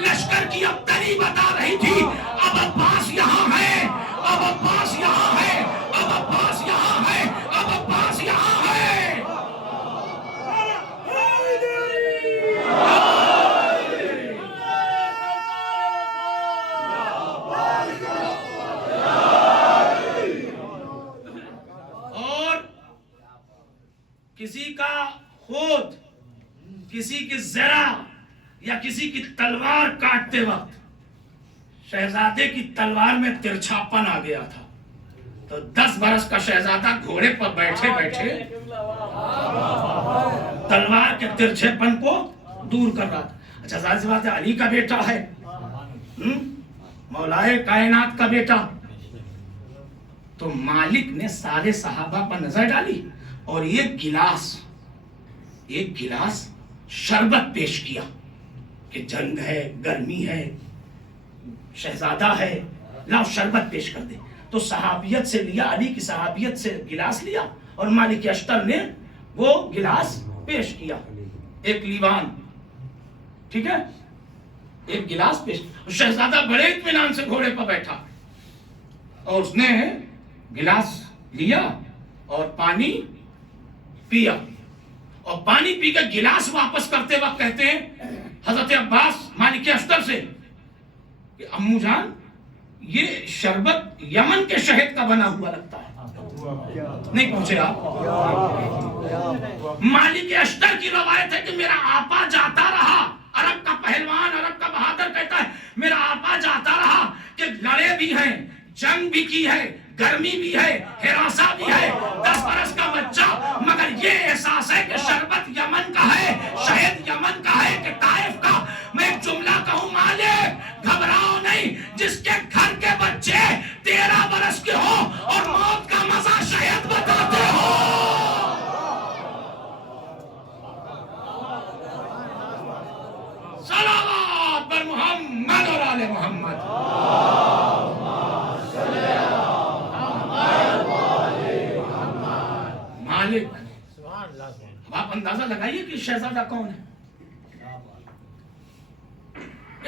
لشکر کی اب تری بتا رہی تھی اب عباس یہاں ہے، اب عباس یہاں ہے، اب عباس یہاں ہے، اب عباس یہاں ہے۔ کسی کا خود، کسی کی زرہ یا کسی کی تلوار کاٹتے وقت شہزادے کی تلوار میں ترچھاپن آ گیا تھا، تو 10 برس کا شہزادہ گھوڑے پر بیٹھے بیٹھے تلوار کے ترچھے پن کو دور کر رہا تھا۔ اچھا ظاہر سی بات ہے علی کا بیٹا ہے، مولائے کائنات کا بیٹا، تو مالک نے سارے صحابہ پر نظر ڈالی اور ایک گلاس شربت پیش کیا کہ جنگ ہے، گرمی ہے، شہزادہ ہے، لاؤ شربت پیش کر دے۔ تو صحابیت سے لیا، علی کی صحابیت سے گلاس لیا اور مالک اشتر نے وہ گلاس پیش کیا، ایک لیوان، ٹھیک ہے، ایک گلاس پیش۔ شہزادہ بڑے اطمینان سے گھوڑے پر بیٹھا اور اس نے گلاس لیا اور پانی پیا، اور پانی پی کے گلاس واپس کرتے وقت کہتے ہیں حضرت عباس مالک اشتر سے کہ امو جان یہ شربت یمن کے شہد کا بنا ہوا لگتا ہے، نہیں پہنچے آپ؟ مالک اشتر کی روایت ہے کہ میرا آپا جاتا رہا، عرب کا پہلوان، عرب کا بہادر کہتا ہے میرا آپا جاتا رہا کہ لڑے بھی ہیں، جنگ بھی کی ہے، گرمی بھی ہے، ہراساں بھی ہے، 10 برس کا بچہ، مگر یہ احساس ہے کہ شربت یمن کا ہے، شہد یمن کا ہے کہ طائف کا۔ میں ایک جملہ کہوں مالک گھبراؤ نہیں، جس کے گھر کے بچے 13 برس کے ہو اور موت کا مزہ شہد بتاتے ہو۔ صلوات بر محمد اور آل محمد۔ مالک، اب آپ اندازہ لگائیے کہ شہزادہ کون ہے۔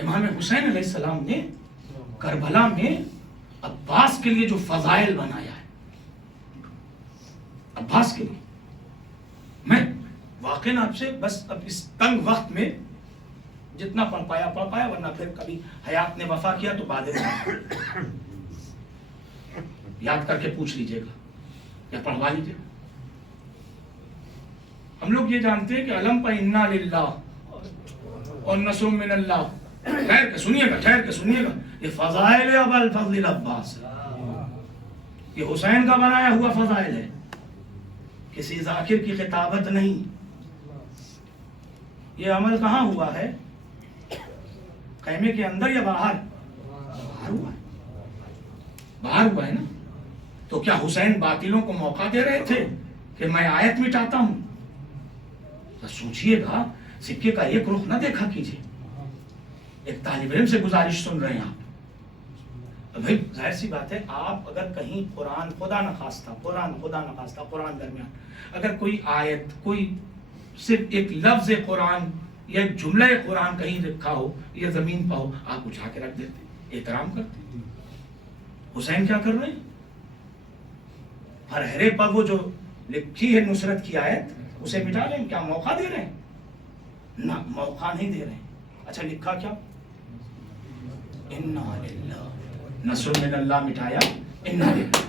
امام حسین علیہ السلام نے کربلا میں عباس کے لیے جو فضائل بنایا ہے، عباس کے لیے، میں واقعاً آپ سے بس اب اس تنگ وقت میں جتنا پڑھ پایا ورنہ پھر کبھی حیات نے وفا کیا تو بعد میں یاد کر کے پوچھ لیجئے گا یا پڑھوا لیجئے گا۔ ہم لوگ یہ جانتے ہیں کہ علم پہ انا للہ اور نصر من اللہ، ٹھہر کے سنیے گا، یہ فضائل ابو الفضل عباس، یہ حسین کا بنایا ہوا فضائل ہے، کسی ذاکر کی خطابت نہیں۔ یہ عمل کہاں ہوا ہے؟ خیمے کے اندر یا باہر؟ باہر ہوا ہے نا۔ تو کیا حسین باطلوں کو موقع دے رہے تھے کہ میں آیت مٹاتا ہوں؟ تو سوچئے گا، سکے کا ایک رخ نہ دیکھا کیجئے۔ ایک طالب علم سے گزارش سن رہے ہیں آپ، بھائی ظاہر سی بات ہے، آپ اگر کہیں قرآن خدا نخواستہ قرآن درمیان اگر کوئی آیت، کوئی صرف ایک لفظ قرآن یا ایک جملہ قرآن کہیں لکھا ہو یا زمین پہ ہو، آپ اٹھا کے رکھ دیتے، احترام کرتے۔ حسین کیا کر رہے ہیں؟ ہر پر وہ جو لکھی ہے نصرت کی آیت اسے مٹا رہے ہیں۔ کیا موقع دے رہے ہیں؟ نہ، موقع نہیں دے رہے ہیں۔ اچھا لکھا کیا؟ انا للہ، نصر من اللہ مٹایا، انا للہ۔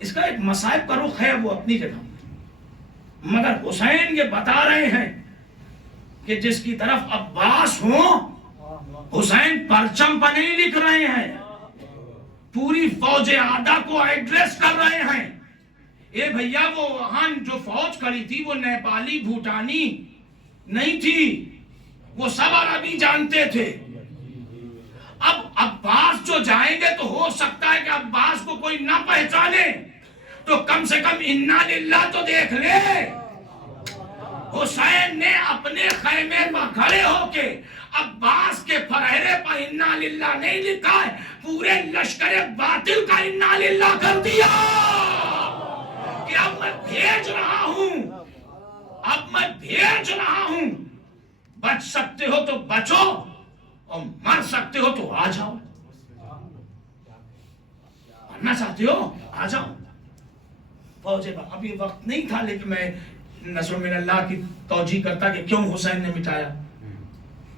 اس کا ایک مصائب کا رخ ہے وہ اپنی جگہ، مگر حسین یہ بتا رہے ہیں کہ جس کی طرف عباس ہوں، حسین پرچم پر نہیں لکھ رہے ہیں، پوری فوج آدھا کو ایڈریس کر رہے ہیں۔ اے بھیا وہ وہاں جو فوج کھڑی تھی وہ نیپالی بھوٹانی نہیں تھی، وہ سب عربی جانتے تھے۔ اب عباس جو جائیں گے تو ہو سکتا ہے کہ عباس کو کوئی نہ پہچانے، تو کم سے کم انا للہ تو دیکھ لے۔ حسین نے اپنے خیمے پر کھڑے ہو کے عباس کے فرہرے پر انا للہ نہیں لکھا ہے، پورے لشکر باطل کا انا للہ کر دیا کہ اب میں بھیج رہا ہوں، بچ سکتے ہو تو بچو اور مر سکتے ہو تو آ جاؤ، مرنا چاہتے ہو آ جاؤ۔ فوج ابھی وقت نہیں تھا، لیکن میں نصر من اللہ کی توجیہ کرتا کہ کیوں حسین نے مٹایا۔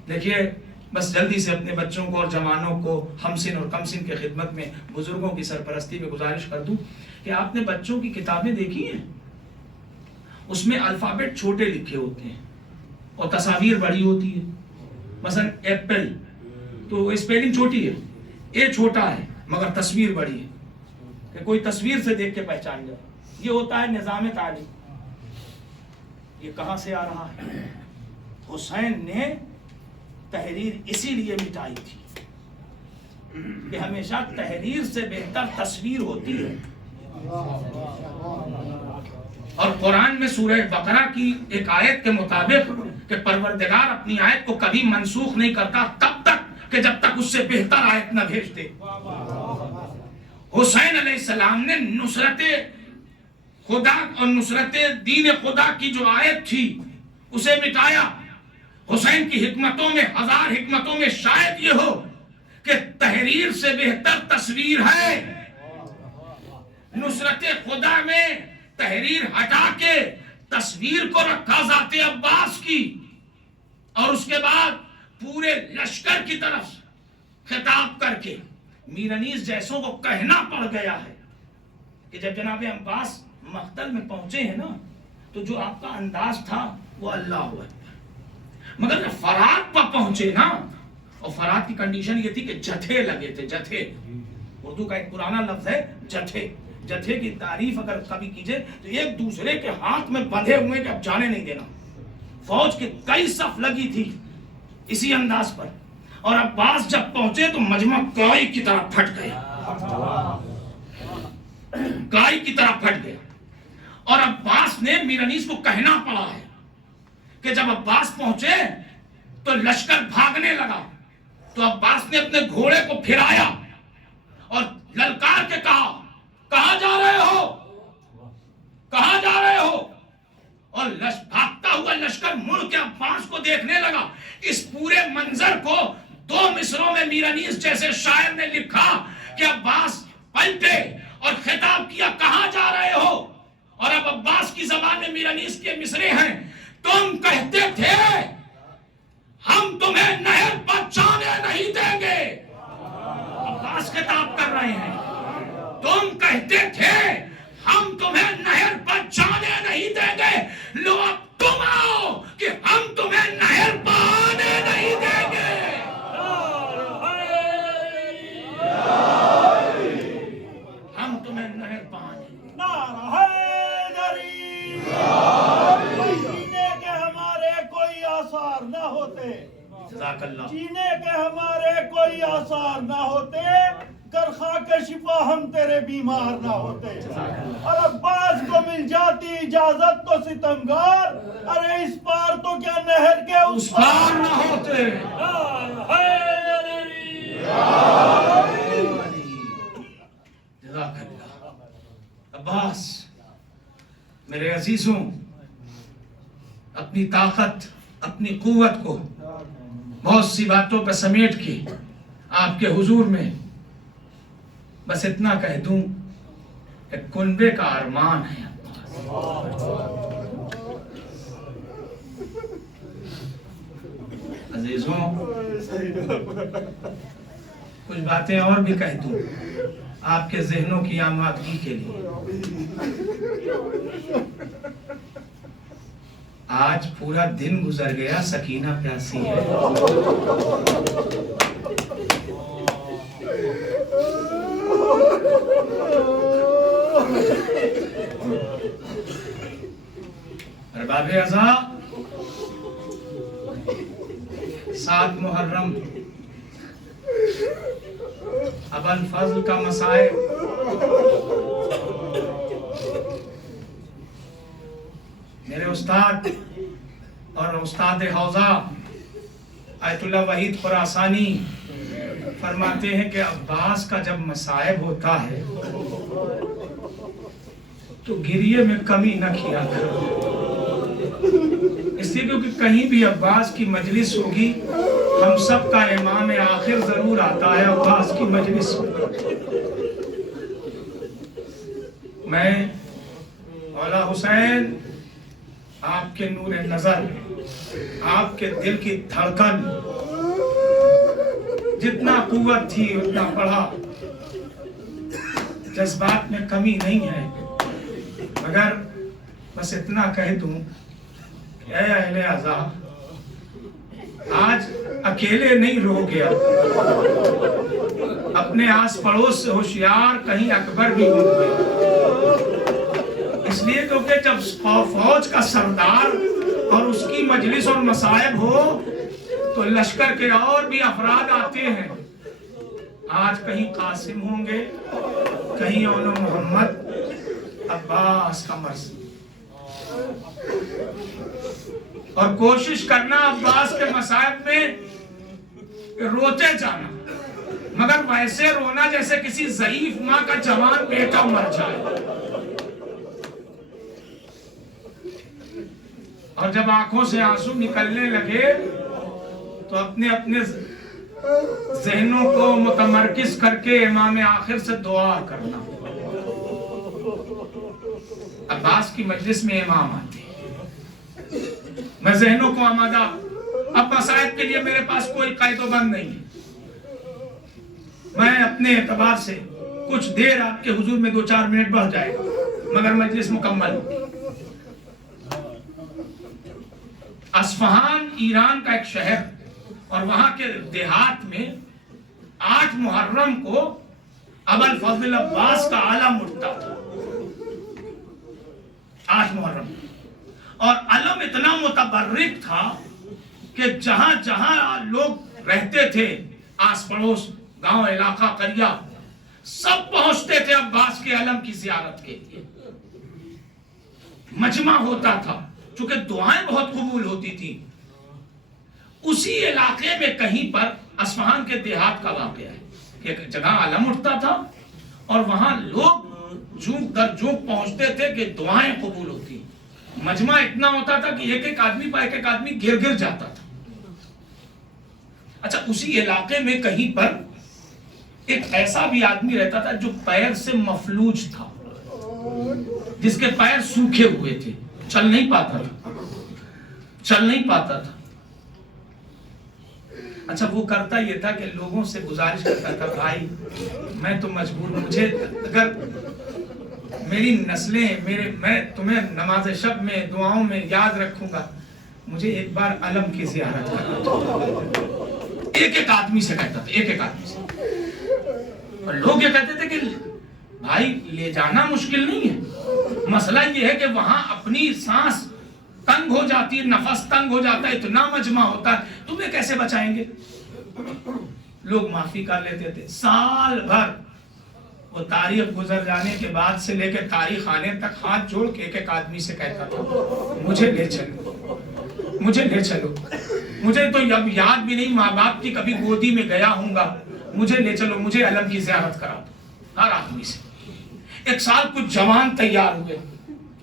دیکھیے بس جلدی سے اپنے بچوں کو اور جوانوں کو ہم سن اور کم سن کے خدمت میں بزرگوں کی سرپرستی میں گزارش کر دوں کہ آپ نے بچوں کی کتابیں دیکھی ہیں، اس میں الفابیٹ چھوٹے لکھے ہوتے ہیں اور تصاویر بڑی ہوتی ہے۔ مثلا ایپل تو اسپیلنگ چھوٹی ہے، اے چھوٹا ہے مگر تصویر بڑی ہے کہ کوئی تصویر سے دیکھ کے پہچان جائے۔ یہ ہوتا ہے نظام تعلیم۔ یہ کہاں سے آ رہا ہے؟ حسین نے تحریر اسی لیے مٹائی تھی کہ ہمیشہ تحریر سے بہتر تصویر ہوتی ہے۔ اور قرآن میں سورہ بقرہ کی ایک آیت کے مطابق کہ پروردگار اپنی آیت کو کبھی منسوخ نہیں کرتا تب تک کہ جب تک اس سے بہتر آیت نہ بھیج دے۔ حسین علیہ السلام نے نصرت خدا اور نصرت دین خدا کی جو آیت تھی اسے مٹایا۔ حسین کی حکمتوں میں، ہزار حکمتوں میں شاید یہ ہو کہ تحریر سے بہتر تصویر ہے۔ نصرت خدا میں تحریر ہٹا کے تصویر کو رکھا ذات عباس کی، اور اس کے بعد پورے لشکر کی طرف خطاب کر کے میر انیس جیسوں کو کہنا پڑ گیا ہے کہ جب جناب عباس مقتل میں پہنچے ہیں نا تو جو آپ کا انداز تھا وہ اللہ ہوا، مگر جب فرات پر پہنچے نا، اور فرات کی کنڈیشن یہ تھی کہ جتھے لگے تھے، جتھے اردو کا ایک پرانا لفظ ہے جتھے۔ جتھے کی تعریف اگر کبھی کیجئے تو ایک دوسرے کے ہاتھ میں بندھے ہوئے کہ اب جانے نہیں دینا۔ فوج کی کئی صف لگی تھی اسی انداز پر، اور عباس جب پہنچے تو مجمع گائے کی طرح پھٹ گیا، گائے کی طرح پھٹ گیا۔ اور عباس نے میر انیس کو کہنا پڑا ہے کہ جب عباس پہنچے تو لشکر بھاگنے لگا، تو عباس نے اپنے گھوڑے کو پھرایا اور للکار کے کہا کہاں جا رہے ہو، کہاں جا رہے ہو؟ اور بھاگتا ہوا لشکر مڑ کے عباس کو دیکھنے لگا۔ اس پورے منظر کو دو مصروں میں میر انیس جیسے شاعر نے لکھا کہ عباس پلٹے اور خطاب کیا کہاں جا رہے ہو؟ اور اب عباس کی زبان میں میر انیس کے مصرے ہیں، تم کہتے تھے ہم تمہیں نہر پر جانے نہیں دیں گے۔ عباس خطاب کر رہے ہیں، تم کہتے تھے ہم تمہیں نہر پر جانے نہیں دیں گے، لو اب تم آؤ کہ ہم تمہیں نہر پر آنے نہیں دیں گے۔ ہم تمہیں نہر پر آنے جینے کے ہمارے کوئی آثار نہ ہوتے، جزاک اللہ، جینے کے ہمارے کوئی آثار نہ ہوتے، کر خاک شفا ہم تیرے بیمار نہ ہوتے۔ اور عباس کو مل جاتی اجازت تو ستمگار، ارے اس پار تو کیا نہر کے اس پار نہ ہوتے۔ جزاک اللہ۔ عباس میرے عزیزوں، اپنی طاقت اپنی قوت کو بہت سی باتوں پہ سمیٹ کے آپ کے حضور میں بس اتنا کہہ دوں کہ کنبے کا ارمان ہے عزیزوں۔ کچھ باتیں اور بھی کہہ دوں آپ کے ذہنوں کی آمادگی کے لیے۔ آج پورا دن گزر گیا، سکینہ پیاسی ہے۔ ارباب ازا 7 محرم ابو الفضل کا مصائب، میرے استاد اور استاد حوزہ آیت اللہ وحید خراسانی فرماتے ہیں کہ عباس کا جب مصائب ہوتا ہے تو گریے میں کمی نہ کیا کرو، اس لیے کیونکہ کہیں بھی عباس کی مجلس ہوگی، ہم سب کا امام آخر ضرور آتا ہے عباس کی مجلس میں۔ میں مولا حسین آپ کے نور نظر، آپ کے دل کی دھڑکن، جتنا قوت تھی اتنا بڑھا، جذبات میں کمی نہیں ہے، مگر بس اتنا کہہ دوں کہ اے اہل عزا، آج اکیلے نہیں رہو گیا، اپنے آس پڑوس سے ہوشیار کہیں اکبر بھی ہو گئے، اس لیے کیونکہ جب فوج کا سردار اور اس کی مجلس اور مصائب ہو تو لشکر کے اور بھی افراد آتے ہیں۔ آج کہیں قاسم ہوں گے، کہیں اولو محمد، عباس کا مرض، اور کوشش کرنا عباس کے مصائب میں روتے جانا، مگر ویسے رونا جیسے کسی ضعیف ماں کا جوان بیٹا مر جائے، اور جب آنکھوں سے آنسو نکلنے لگے تو اپنے اپنے ذہنوں کو متمرکز کر کے امام آخر سے دعا کرنا۔ عباس کی مجلس میں امام آتے ہیں، میں ذہنوں کو آمادہ، اب مصائب کے لیے میرے پاس کوئی قید و بند نہیں ہے، میں اپنے اعتبار سے کچھ دیر آپ کے حضور میں 2-4 منٹ بڑھ جائے گا، مگر مجلس مکمل ہوگی۔ اصفہان ایران کا ایک شہر، اور وہاں کے دیہات میں 8 محرم کو ابو الفضل عباس کا علم اٹھتا تھا، 8 محرم، اور علم اتنا متبرک تھا کہ جہاں جہاں لوگ رہتے تھے، آس پڑوس، گاؤں، علاقہ، قریہ، سب پہنچتے تھے عباس کے علم کی زیارت کے لیے۔ مجمع ہوتا تھا، چونکہ دعائیں بہت قبول ہوتی تھی۔ اسی علاقے میں کہیں پر اصفہان کے دیہات کا واقعہ ہے کہ ایک جگہ علم اٹھتا تھا، اور وہاں لوگ جھونک در جھونک پہنچتے تھے کہ دعائیں قبول ہوتی۔ مجمع اتنا ہوتا تھا کہ ایک ایک آدمی گر گر جاتا تھا۔ اچھا، اسی علاقے میں کہیں پر ایک ایسا بھی آدمی رہتا تھا جو پیر سے مفلوج تھا، جس کے پیر سوکھے ہوئے تھے، چل نہیں پاتا تھا۔ اچھا، وہ کرتا یہ تھا کہ لوگوں سے گزارش کرتا تھا، بھائی میں تو مجبور، مجھے اگر میری نسلیں، میں تمہیں نماز شب میں دعاؤں میں یاد رکھوں گا، مجھے ایک بار علم کی زیارت کرنا تھا۔ ایک آدمی سے کہتا تھا، ایک آدمی سے، اور لوگ یہ کہتے تھے کہ بھائی لے جانا مشکل نہیں ہے، مسئلہ یہ ہے کہ وہاں اپنی سانس تنگ ہو جاتی ہے، نفس تنگ ہو جاتا ہے، اتنا مجمع ہوتا ہے، تمہیں کیسے بچائیں گے؟ لوگ معافی کر لیتے تھے۔ سال بھر وہ تاریخ گزر جانے کے بعد سے لے کے تاریخ آنے تک ہاتھ جوڑ کے ایک آدمی سے کہتا تھا، مجھے لے چلو، مجھے تو اب یاد بھی نہیں ماں باپ کی کبھی گودی میں گیا ہوں گا، مجھے لے چلو، مجھے علم کی زیارت کرا دو ہر آدمی سے۔ ایک سال کچھ جوان تیار ہوئے،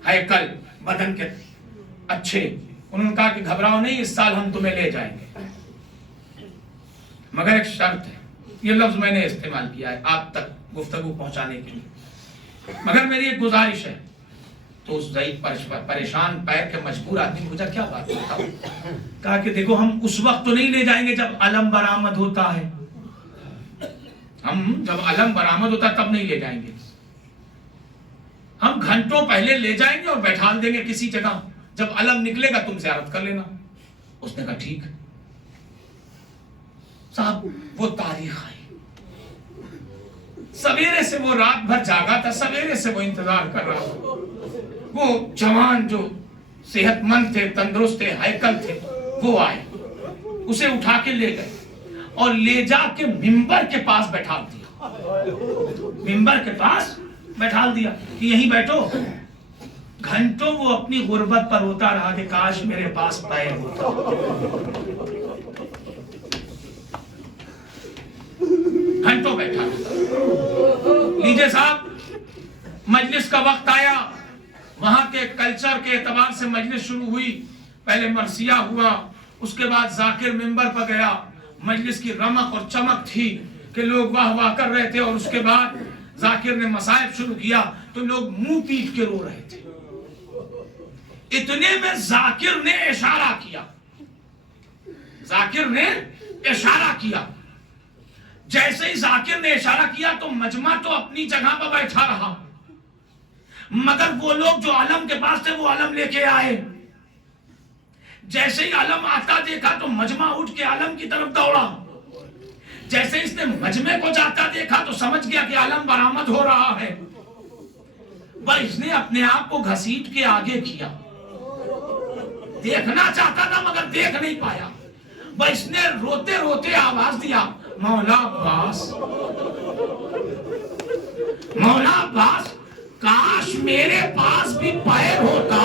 ہیکل بدن کے اچھے، انہوں نے کہا کہ گھبراؤ نہیں، اس سال ہم تمہیں لے جائیں گے، مگر ایک شرط ہے، یہ لفظ میں نے استعمال کیا ہے آپ تک گفتگو پہنچانے کے لیے، مگر میری ایک گزارش ہے۔ تو اس ضعیف پریشان پیر کے مجبور آدمی پوچھا کیا بات بتاؤ؟ کہا کہ دیکھو ہم اس وقت تو نہیں لے جائیں گے جب علم برآمد ہوتا ہے، ہم جب علم برآمد ہوتا ہے تب نہیں لے جائیں گے، ہم گھنٹوں پہلے لے جائیں گے اور بیٹھا دیں گے کسی جگہ، جب علم نکلے گا تم زیارت کر لینا۔ اس نے کہا ٹھیک صاحب۔ وہ تاریخ ہے، سویرے سے وہ رات بھر جاگا تھا، سویرے سے وہ انتظار کر رہا تھا، وہ جوان جو صحت مند تھے، تندرست تھے، ہیکل تھے، وہ آئے، اسے اٹھا کے لے گئے اور لے جا کے ممبر کے پاس بیٹھا دیا، ممبر کے پاس بیٹھا دیا کہ یہیں بیٹھو۔ گھنٹوں وہ اپنی غربت پر ہوتا رہا کہ کاش میرے پاس پیر ہوتا، گھنٹوں بیٹھا۔ لیجئے صاحب، مجلس کا وقت آیا، وہاں کے کلچر کے اعتبار سے مجلس شروع ہوئی، پہلے مرثیہ ہوا، اس کے بعد ذاکر ممبر پر گیا، مجلس کی رمق اور چمک تھی کہ لوگ واہ واہ کر رہے تھے، اور اس کے بعد ذاکر نے مصائب شروع کیا تو لوگ منہ پیٹ کے رو رہے تھے۔ اتنے میں ذاکر نے اشارہ کیا، ذاکر نے اشارہ کیا، جیسے ہی ذاکر نے اشارہ کیا تو مجمع تو اپنی جگہ پر بیٹھا رہا، مگر وہ لوگ جو علم کے پاس تھے وہ علم لے کے آئے۔ جیسے ہی علم آتا دیکھا تو مجمع اٹھ کے علم کی طرف دوڑا، جیسے اس نے مجمع کو جاتا دیکھا تو سمجھ گیا کہ علم برآمد ہو رہا ہے، بس اس نے اپنے آپ کو گھسیٹ کے آگے کیا، دیکھنا چاہتا تھا مگر دیکھ نہیں پایا، بس اس نے روتے روتے آواز دیا مولا عباس، مولا عباس، کاش میرے پاس بھی پیر ہوتا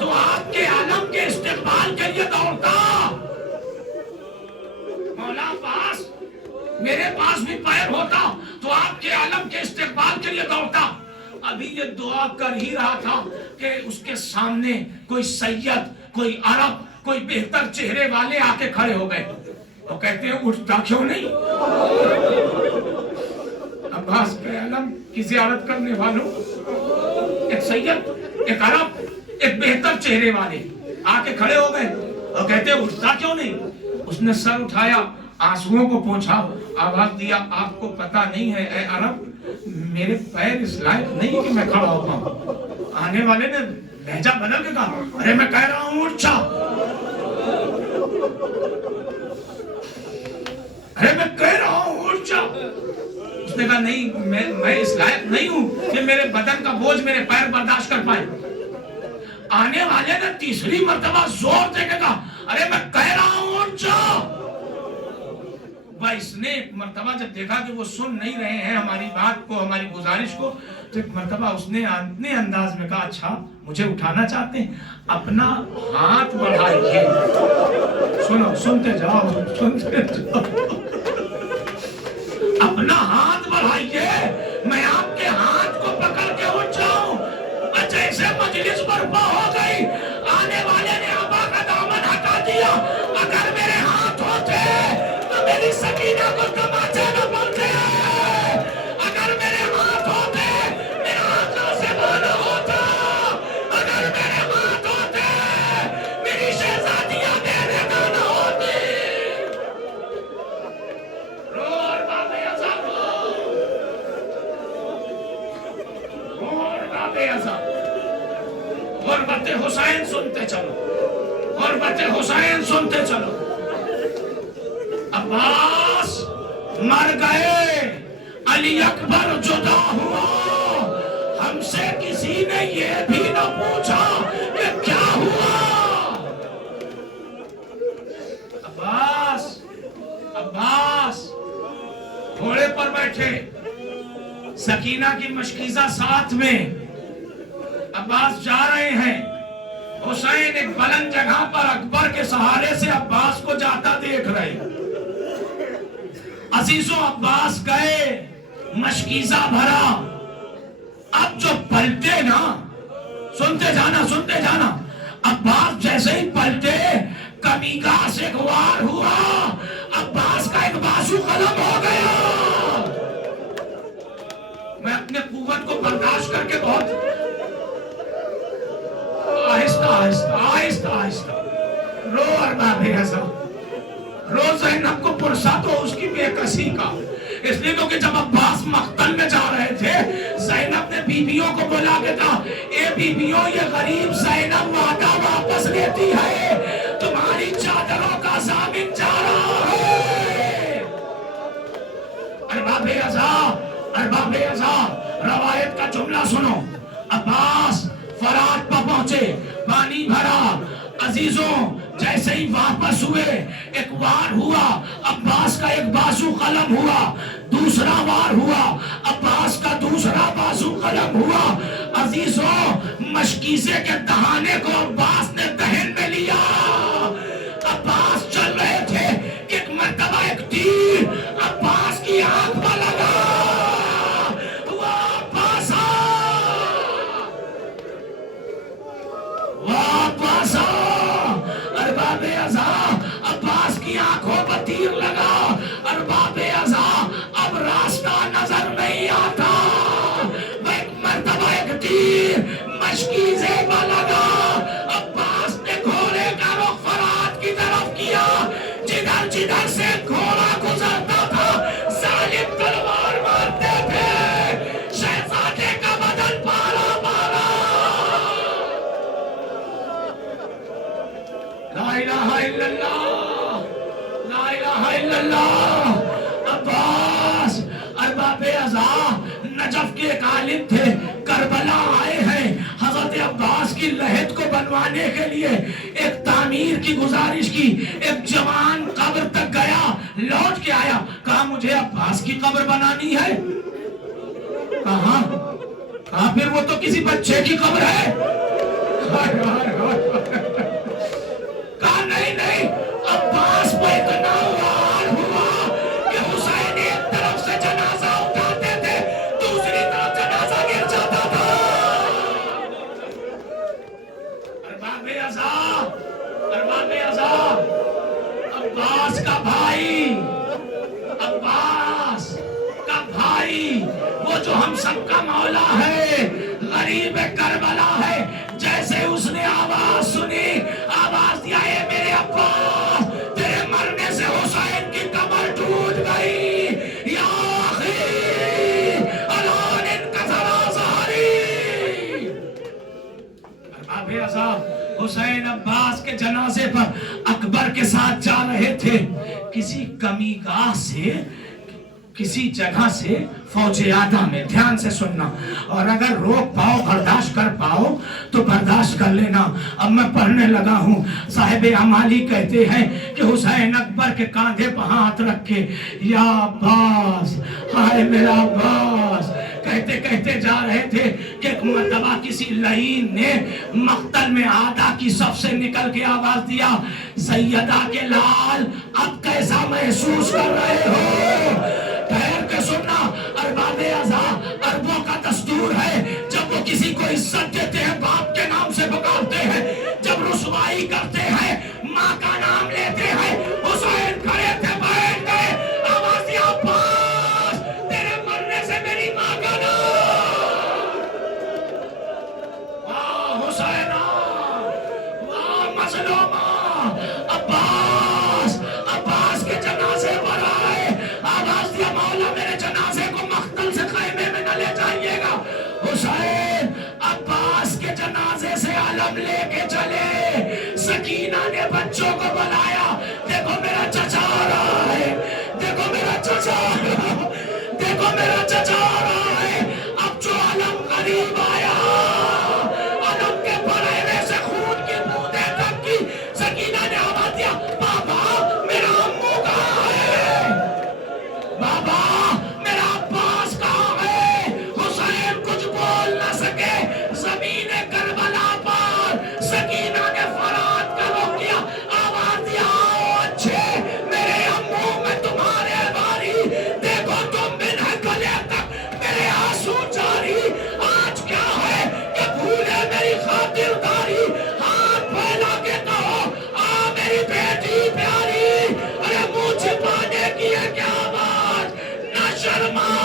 تو آپ کے علم کے استقبال کے لیے دوڑتا، مولا عباس میرے پاس بھی پیر ہوتا تو آپ کے علم کے استقبال کے لیے دوڑتا۔ ابھی یہ دعا کر ہی رہا تھا کہ اس کے سامنے کوئی سید، کوئی عرب، کوئی بہتر چہرے والے آ کے کھڑے ہو گئے، تو کہتے ہیں اٹھتا کیوں نہیں؟ عباس کے علم کی زیارت کرنے والوں، ایک سید، ایک عرب، ایک بہتر چہرے والے آ کے کھڑے ہو گئے اور کہتے ہیں اٹھتا کیوں نہیں؟ اس نے سر اٹھایا، آنسوؤں کو پوچھا، آواز دیا آپ کو پتا نہیں ہے اے عرب، میرے پیر اس لائق نہیں کہ میں کھڑا ہو پاؤں۔ آنے والے نے لہجہ بدل کے کہا ارے میں کہہ رہا ہوں اٹھ جا، ارے میں کہہ رہا ہوں اٹھ جا۔ اس نے کہا نہیں، میں اس لائق نہیں ہوں کہ میرے بدن کا بوجھ میرے پیر برداشت کر پائے۔ آنے والے نے تیسری مرتبہ زور دے کے کہا ارے میں کہہ رہا ہوں اٹھ جا۔ اس نے ایک مرتبہ جب دیکھا کہ وہ سن نہیں رہے ہیں ہماری بات کو، ہماری گزارش کو، تو ایک مرتبہ اس نے اپنے انداز میں کہا اچھا مجھے اٹھانا چاہتے ہیں، اپنا ہاتھ بڑھائیے، سنو، سنتے جاؤ، سنتے جاؤ، اپنا ہاتھ بڑھائیے، میں آپ کے ہاتھ کو پکڑ کے اٹھ جاؤں۔ جیسے مجلس برپا ہو گئی، آنے والے نے آبا کا دامن ہٹا دیا، اگر میرے ہاتھ ہوتے تو میری سکینہ کو تماچے نہ پہنچے، اگر میرے ہاتھ ہوتے میرا ہاتھوں سے بانا ہوتا، اگر میرے ہاتھ ہوتے میری شہزادیاں میرے نہ ہوتی۔ اور بابے ازا اور بابے ازا غربت حسین سنتے چلو، غربت حسین سنتے چلو۔ عباس مر گئے، علی اکبر جدا ہوا، ہم سے کسی نے یہ بھی نہ پوچھا کہ کیا ہوا۔ عباس، عباس گھوڑے پر بیٹھے، سکینہ کی مشکیزہ ساتھ میں، عباس جا رہے ہیں، حسین ایک بلند جگہ پر اکبر کے سہارے سے عباس کو جاتا دیکھ رہے، عزیزوں عباس گئے، مشکیزہ بھرا، اب جو پلٹے نا، سنتے جانا، عباس جیسے ہی پلٹے کمیگاہ سے گوار ہوا، عباس کا ایک بازو قلم ہو گیا۔ میں اپنے قوت کو برداشت کر کے بہت آہستہ رو ارباب اعظم، رو زینب کو پرسا تو اس کی بے کسی کا، اس لیے کیونکہ جب عباس مقتل میں جا رہے تھے زینب نے بیویوں کو بلا کے کہا، اے بیویوں یہ غریب زینب وعدہ واپس لیتی ہے، تمہاری چادروں کا ضامن جا رہا ہے۔ ارباب اعضاء روایت کا جملہ سنو، عباس فرات پر پہنچے، پانی بھرا، عزیزوں جیسے ہی واپس ہوئے ایک وار ہوا، عباس کا ایک بازو قلم ہوا، دوسرا وار ہوا، عباس کا دوسرا بازو قلم ہوا۔ عزیزوں مشکیزے کے دہانے کو عباس نے دہن میں لیا، عباس چل رہے تھے کہ ایک مرتبہ ایک تیر عباس کی آنکھ پر لگا، واپس ارباب اعضاء عباس کی آنکھوں پر تیر لگا، ارباب اعضاء اب راستہ نظر نہیں آتا، ایک مرتبہ ایک تیر مشکیزے پر لگا، عباس نے گھوڑے کا رخ فرات کی طرف کیا، جدھر سے گھوڑا گزرتا تھا ظالم تلوار مارتے تھے، شہزادے کا بدن پارا لا الہ الا اللہ، لا الہ الا اللہ۔ عباس ارباب اعضاء نجف کے ایک عالم تھے، کربلا آئے ہیں، حضرت عباس کی لحد کو بنوانے کے لیے ایک تعمیر کی گزارش کی، ایک جوان قبر تک گیا، لوٹ کے آیا، کہا مجھے عباس کی قبر بنانی ہے، کہاں پھر وہ تو کسی بچے کی قبر ہے، کہا نہیں، عباس کو اتنا وار ہوا کہ حسین ایک طرف سے جنازہ اٹھاتے تھے، دوسری طرف جنازہ گر جاتا تھا۔ ارباب اعضاء عباس کا بھائی، وہ جو ہم سب کا مولا ہے، غریب کربلا ہے، جیسے اس نے آواز سنی، آواز دیا، اے میرے عباس تیرے مرنے سے حسین کی کمر ٹوٹ گئی، یا اخی الان انکسر ظہری۔ ارباب اعضاء حسین عباس کے جنازے پر اکبر کے ساتھ جا رہے تھے، کسی کمیگاہ سے، کسی جگہ سے فوج اعداء میں، دھیان سے سننا، اور اگر روک پاؤ برداشت کر پاؤ تو برداشت کر لینا۔ اب میں پڑھنے لگا ہوں، صاحب عمالی کہتے ہیں کہ حسین اکبر کے کاندھے پر ہاتھ رکھ کے، یا عباس، ہائے میرا عباس، کہتے جا رہے تھے کہ ایک مرتبہ کسی لعین نے مقتل میں آدھا کی صف سے نکل کے آواز دیا، سیدہ کے لال اب کیسا محسوس کر رہے ہو؟ ٹھہر کے سننا، ارباب اعضاء عربوں کا دستور ہے، جب وہ کسی کو عزت دیتے ہیں باپ کے نام سے پکارتے ہیں، جب رسوائی کرتے ہیں ماں کا نام لیتے ہیں۔ حسین کھڑے تھے، بیٹھ گئے، آواز دیا، عباس تیرے مرنے سے میری ماں کا نام، واہ حسینہ، واہ مظلومہ، عباس کے جنازے پر آئے، آواز دیا، مولا میرے جنازے کو مقتل سے خیمے میں نہ لے جائیے گا۔ حسین عباس کے جنازے سے علم لے کے چلے، سکینہ نے بچوں کو بلایا، دیکھو میرا چچا آ رہا ہے، دیکھو میرا چچا آ رہا ہے، دیکھو میرا چچا آ رہا ہے۔ اب جو علم قریب آیا، علم کے بڑھنے سے خون کی بوندیں تک کی، سکینہ نے آواز دیا، بابا میرا امو کہاں ہے، بابا میرا عباس کہاں ہے؟ حسین کچھ بول نہ سکے، زمین کربلا پر سکینہ نے فرات کا رخ کیا، آواز دیا، اچھے میرے امو میں تمہارے باری مسلمان